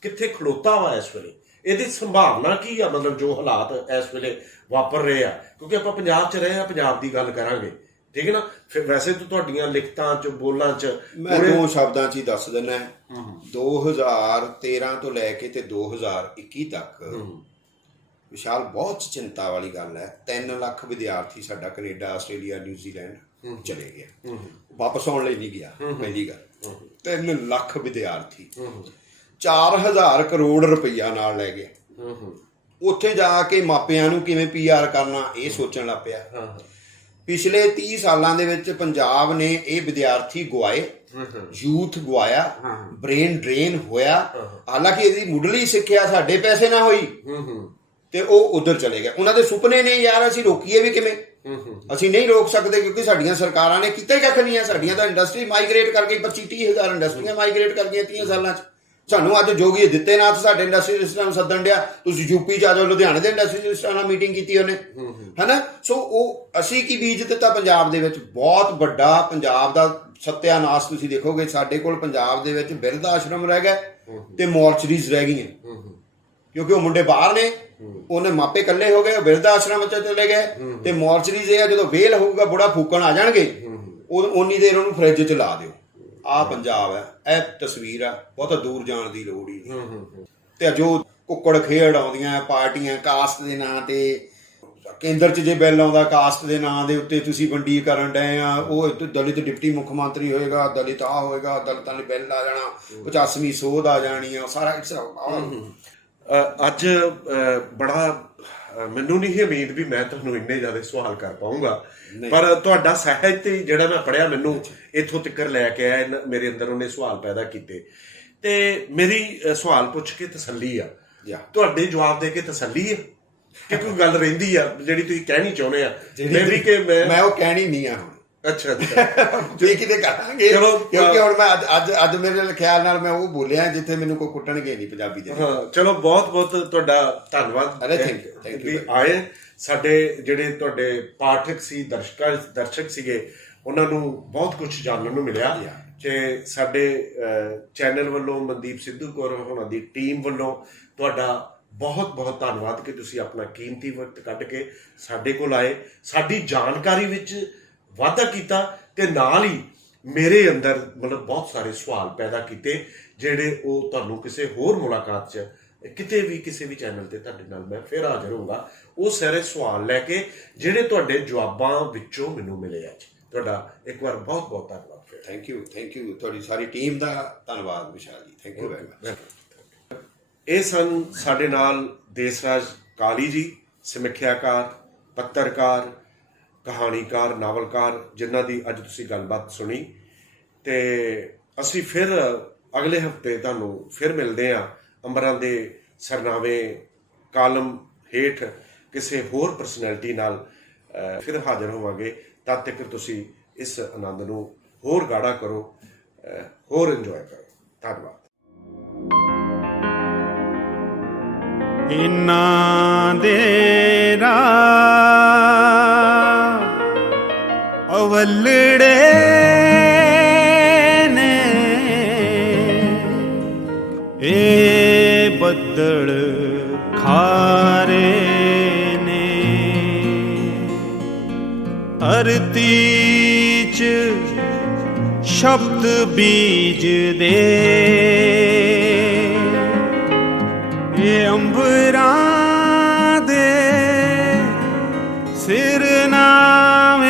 ਕਿੱਥੇ ਖਲੋਤਾ ਵਾ ਇਸ ਵੇਲੇ, ਇਹਦੀ ਸੰਭਾਵਨਾ ਕੀ ਆ? ਮਤਲਬ ਜੋ ਹਾਲਾਤ ਇਸ ਵੇਲੇ ਵਾਪਰ ਰਹੇ ਆ, ਕਿਉਂਕਿ ਆਪਾਂ ਪੰਜਾਬ 'ਚ ਰਹੇ ਆ, ਪੰਜਾਬ ਦੀ ਗੱਲ ਕਰਾਂਗੇ, ਠੀਕ ਹੈ ਨਾ। ਫਿਰ ਵੈਸੇ ਤਾਂ ਤੁਹਾਡੀਆਂ ਲਿਖਤਾਂ 'ਚ, ਬੋਲਾਂ 'ਚ ਮੈਂ 2 ਸ਼ਬਦਾਂ 'ਚ ਹੀ ਦੱਸ ਦਿੰਦਾ। 2013 ਤੋਂ ਲੈ ਕੇ ਤੇ 2021 ਤੱਕ ਵਿਸ਼ਾਲ ਬਹੁਤ ਚਿੰਤਾ ਵਾਲੀ ਗੱਲ ਹੈ। 3 ਲੱਖ ਵਿਦਿਆਰਥੀ ਸਾਡਾ ਕੈਨੇਡਾ, ਆਸਟ੍ਰੇਲੀਆ, ਨਿਊਜ਼ੀਲੈਂਡ ਚਲੇ ਗਿਆ, ਵਾਪਸ ਆਉਣ ਲਈ ਨਹੀਂ ਗਿਆ। ਪਹਿਲੀ ਗੱਲ, 3 ਲੱਖ ਵਿਦਿਆਰਥੀ 4000 ਕਰੋੜ ਰੁਪਈਆ ਨਾਲ ਲੈ ਗਏ। ਉੱਥੇ ਜਾ ਕੇ ਮਾਪਿਆਂ ਨੂੰ ਕਿਵੇਂ PR ਕਰਨਾ, ਇਹ ਸੋਚਣ ਲੱਗ ਪਿਆ। ਪਿਛਲੇ 30 ਸਾਲਾਂ ਦੇ ਵਿੱਚ ਪੰਜਾਬ ਨੇ ਇਹ ਵਿਦਿਆਰਥੀ ਗਵਾਏ, ਯੂਥ ਗਵਾਇਆ, ਬ੍ਰੇਨ ਡਰੇਨ ਹੋਇਆ। ਹਾਲਾਂਕਿ ਇਹਦੀ ਮੁੱਢਲੀ ਸਿੱਖਿਆ ਸਾਡੇ ਪੈਸੇ ਨਾ ਹੋਈ ਤੇ ਉਹ ਉਧਰ ਚਲੇ ਗਏ। ਉਹਨਾਂ ਦੇ ਸੁਪਨੇ ਨੇ ਯਾਰ, ਅਸੀਂ ਰੋਕੀਏ ਵੀ ਕਿਵੇਂ? ਅਸੀਂ ਨਹੀਂ ਰੋਕ ਸਕਦੇ ਕਿਉਂਕਿ ਸਾਡੀਆਂ ਸਰਕਾਰਾਂ ਨੇ ਕੀਤਾ ਹੀ ਕੱਖ ਨਹੀਂ ਹੈ। ਸਾਡੀਆਂ ਤਾਂ ਇੰਡਸਟਰੀ ਮਾਈਗ੍ਰੇਟ ਕਰ ਗਈ, 25-30 ਹਜ਼ਾਰ ਇੰਡਸਟਰੀਆਂ ਮਾਈਗ੍ਰੇਟ ਕਰ ਗਈਆਂ 30 ਸਾਲਾਂ 'ਚ। ਸਾਨੂੰ ਅੱਜ ਜੋਗੀ ਆਦਿੱਤਿਆਨਾਥ ਸਾਡੇ ਇੰਡਸਟਰੀਅਲਿਸਟਾਂ ਨੂੰ ਸੱਦਣ ਡਿਆ, ਤੁਸੀਂ ਯੂਪੀ 'ਚ ਆ ਜਾਓ, ਲੁਧਿਆਣੇ ਦੇ ਇੰਡਸਟਰੀਅਲਿਸਟਾਂ ਨਾਲ ਮੀਟਿੰਗ ਕੀਤੀ ਉਹਨੇ, ਹੈ ਨਾ। ਸੋ ਉਹ ਅਸੀਂ ਕੀ ਬੀਜ ਦਿੱਤਾ ਪੰਜਾਬ ਦੇ ਵਿੱਚ? ਬਹੁਤ ਵੱਡਾ ਪੰਜਾਬ ਦਾ ਸੱਤਿਆਨਾਸ਼ ਤੁਸੀਂ ਦੇਖੋਗੇ। ਸਾਡੇ ਕੋਲ ਪੰਜਾਬ ਦੇ ਵਿੱਚ ਬਿਰਧ ਆਸ਼ਰਮ ਰਹਿ ਗਏ ਤੇ ਮੋਰਚਰੀਜ਼ ਰਹਿ ਗਈਆਂ, ਕਿਉਂਕਿ ਉਹ ਮੁੰਡੇ ਬਾਹਰ ਨੇ, ਉਹਨੇ ਮਾਪੇ ਇਕੱਲੇ ਹੋ ਗਏ, ਉਹ ਬਿਰਧ ਆਸ਼ਰਮ 'ਚ ਚਲੇ ਗਏ। ਤੇ ਮੋਰਚਰੀਜ਼ ਇਹ ਆ, ਜਦੋਂ ਵੇਲ ਹੋਊਗਾ, ਬੁੜਾ ਫੂਕਣ ਆ ਜਾਣਗੇ, ਉਨੀ ਦੇਰ ਉਹਨੂੰ ਫਰਿੱਜ 'ਚ ਲਾ ਦਿਓ। ਆਹ ਪੰਜਾਬ ਹੈ, ਇਹ ਤਸਵੀਰ ਆ, ਬਹੁਤਾ ਦੂਰ ਜਾਣ ਦੀ ਲੋੜ ਹੀ ਨਹੀਂ। ਤੇ ਜੋ ਕੁੱਕੜ ਖੇਡ ਆਉਂਦੀਆਂ ਪਾਰਟੀਆਂ ਕਾਸਟ ਦੇ ਨਾਂ ਤੇ, ਕੇਂਦਰ 'ਚ ਜੇ ਬਿੱਲ ਆਉਂਦਾ ਕਾਸਟ ਦੇ ਨਾਂ ਦੇ ਉੱਤੇ ਤੁਸੀਂ ਵੰਡੀ ਕਰਨ ਡਏ ਆ, ਉਹ ਦਲਿਤ ਡਿਪਟੀ ਮੁੱਖ ਮੰਤਰੀ ਹੋਏਗਾ, ਦਲਿਤ ਆ ਹੋਏਗਾ, ਦਲਿਤਾਂ ਲਈ ਬਿੱਲ ਆ ਜਾਣਾ, 85ਵੀਂ ਸੋਧ ਆ ਜਾਣੀ ਆ, ਸਾਰਾ ਅੱਜ ਬੜਾ ਮੈਨੂੰ ਨਹੀਂ ਉਮੀਦ ਵੀ ਮੈਂ ਤੁਹਾਨੂੰ ਇੰਨੇ ਜ਼ਿਆਦਾ ਸਵਾਲ ਕਰ ਪਾਊਂਗਾ, ਪਰ ਤੁਹਾਡਾ ਸਾਹਿਤ ਜਿਹੜਾ ਮੈਂ ਪੜ੍ਹਿਆ ਮੈਨੂੰ ਇੱਥੋਂ ਤੱਕ ਲੈ ਕੇ ਆਇਆ, ਮੇਰੇ ਅੰਦਰ ਉਹਨੇ ਸਵਾਲ ਪੈਦਾ ਕੀਤੇ। ਤੇ ਮੇਰੀ ਸਵਾਲ ਪੁੱਛ ਕੇ ਤਸੱਲੀ ਆ, ਤੁਹਾਡੇ ਜਵਾਬ ਦੇ ਕੇ ਤਸੱਲੀ ਆ ਕਿ ਕੋਈ ਗੱਲ ਰਹਿੰਦੀ ਆ ਜਿਹੜੀ ਤੁਸੀਂ ਕਹਿਣੀ ਚਾਹੁੰਦੇ ਆ? ਮੈਂ ਉਹ ਕਹਿਣੀ ਨਹੀਂ ਆ ਹੁਣ। ਅੱਛਾ ਤੁਸੀਂ ਕਿਤੇ ਕਰਾਂਗੇ, ਕਿਉਂਕਿ ਹੁਣ ਮੈਂ ਅੱਜ ਮੇਰੇ ਖਿਆਲ ਨਾਲ ਮੈਂ ਉਹ ਬੋਲਿਆ ਜਿੱਥੇ ਮੈਨੂੰ ਕੋਈ ਕੁੱਟਣਗੇ ਨਹੀਂ ਪੰਜਾਬੀ ਦੇ। ਹਾਂ, ਚਲੋ ਬਹੁਤ ਬਹੁਤ ਤੁਹਾਡਾ ਧੰਨਵਾਦ ਵੀ ਆਏ। ਸਾਡੇ ਜਿਹੜੇ ਤੁਹਾਡੇ ਪਾਠਕ ਸੀ, ਦਰਸ਼ਕ ਸੀਗੇ, ਉਹਨਾਂ ਨੂੰ ਬਹੁਤ ਕੁਝ ਜਾਣਨ ਨੂੰ ਮਿਲਿਆ ਕਿ ਸਾਡੇ ਚੈਨਲ ਵੱਲੋਂ, ਮਨਦੀਪ ਸਿੱਧੂ ਕੌਰ ਹੋਣਾ ਦੀ ਟੀਮ ਵੱਲੋਂ ਤੁਹਾਡਾ ਬਹੁਤ ਬਹੁਤ ਧੰਨਵਾਦ ਕਿ ਤੁਸੀਂ ਆਪਣਾ ਕੀਮਤੀ ਵਕਤ ਕੱਢ ਕੇ ਸਾਡੇ ਕੋਲ ਆਏ, ਸਾਡੀ ਜਾਣਕਾਰੀ ਵਿੱਚ ਵਾਧਾ ਕੀਤਾ ਤੇ ਨਾਲ ਹੀ ਮੇਰੇ ਅੰਦਰ ਮਤਲਬ ਬਹੁਤ ਸਾਰੇ ਸਵਾਲ ਪੈਦਾ ਕੀਤੇ, ਜਿਹੜੇ ਉਹ ਤੁਹਾਨੂੰ ਕਿਸੇ ਹੋਰ ਮੁਲਾਕਾਤ 'ਚ ਕਿਤੇ ਵੀ ਕਿਸੇ ਵੀ ਚੈਨਲ ਤੇ ਤੁਹਾਡੇ ਨਾਲ ਮੈਂ ਫਿਰ ਹਾਜ਼ਰ ਹੋਊਂਗਾ ਉਹ ਸਾਰੇ ਸਵਾਲ ਲੈ ਕੇ, ਜਿਹੜੇ ਤੁਹਾਡੇ ਜਵਾਬਾਂ ਵਿੱਚੋਂ ਮੈਨੂੰ ਮਿਲੇ ਅੱਜ। ਤੁਹਾਡਾ ਇੱਕ ਵਾਰ ਬਹੁਤ ਬਹੁਤ ਧੰਨਵਾਦ। ਫਿਰ ਥੈਂਕ ਯੂ ਤੁਹਾਡੀ ਸਾਰੀ ਟੀਮ ਦਾ ਧੰਨਵਾਦ ਵਿਸ਼ਾਲ ਜੀ, ਥੈਂਕ ਯੂ ਵੈਰੀ ਮਚ। ਇਹ ਸਨ ਸਾਡੇ ਨਾਲ ਦੇਸਰਾਜ ਕਾਲੀ ਜੀ, ਸਮੀਖਿਆਕਾਰ, ਪੱਤਰਕਾਰ, ਕਹਾਣੀਕਾਰ, ਨਾਵਲਕਾਰ, ਜਿਨ੍ਹਾਂ ਦੀ ਅੱਜ ਤੁਸੀਂ ਗੱਲਬਾਤ ਸੁਣੀ। ਤੇ ਅਸੀਂ ਫਿਰ ਅਗਲੇ ਹਫਤੇ ਤੁਹਾਨੂੰ ਫਿਰ ਮਿਲਦੇ ਹਾਂ ਅੰਬਰਾਂ ਦੇ ਸਰਨਾਵੇਂ ਕਾਲਮ ਹੇਠ ਕਿਸੇ ਹੋਰ ਪਰਸਨੈਲਿਟੀ ਨਾਲ ਫਿਰ ਹਾਜ਼ਰ ਹੋਵਾਂਗੇ। ਤਦ ਤੱਕ ਤੁਸੀਂ ਇਸ ਆਨੰਦ ਨੂੰ ਹੋਰ ਗਾੜਾ ਕਰੋ, ਹੋਰ ਇੰਜੋਏ ਕਰੋ। ਧੰਨਵਾਦ। ਇਨਾਂ ਦੇ ਰਾਹ ਅਵਲੜੇ ਨੇ, ਇਹ ਬੱਦਲ ਖਾਰੇ ਨੇ, ਧਰਤੀ 'ਚ ਸ਼ਬਦ ਬੀਜਦੇ, ਇਹ ਅੰਬਰਾਂ ਦੇ ਸਿਰਨਾਵੇਂ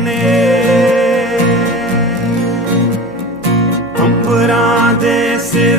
ਨੇ, ਅੰਬਰਾਂ ਦੇ ਸਿਰ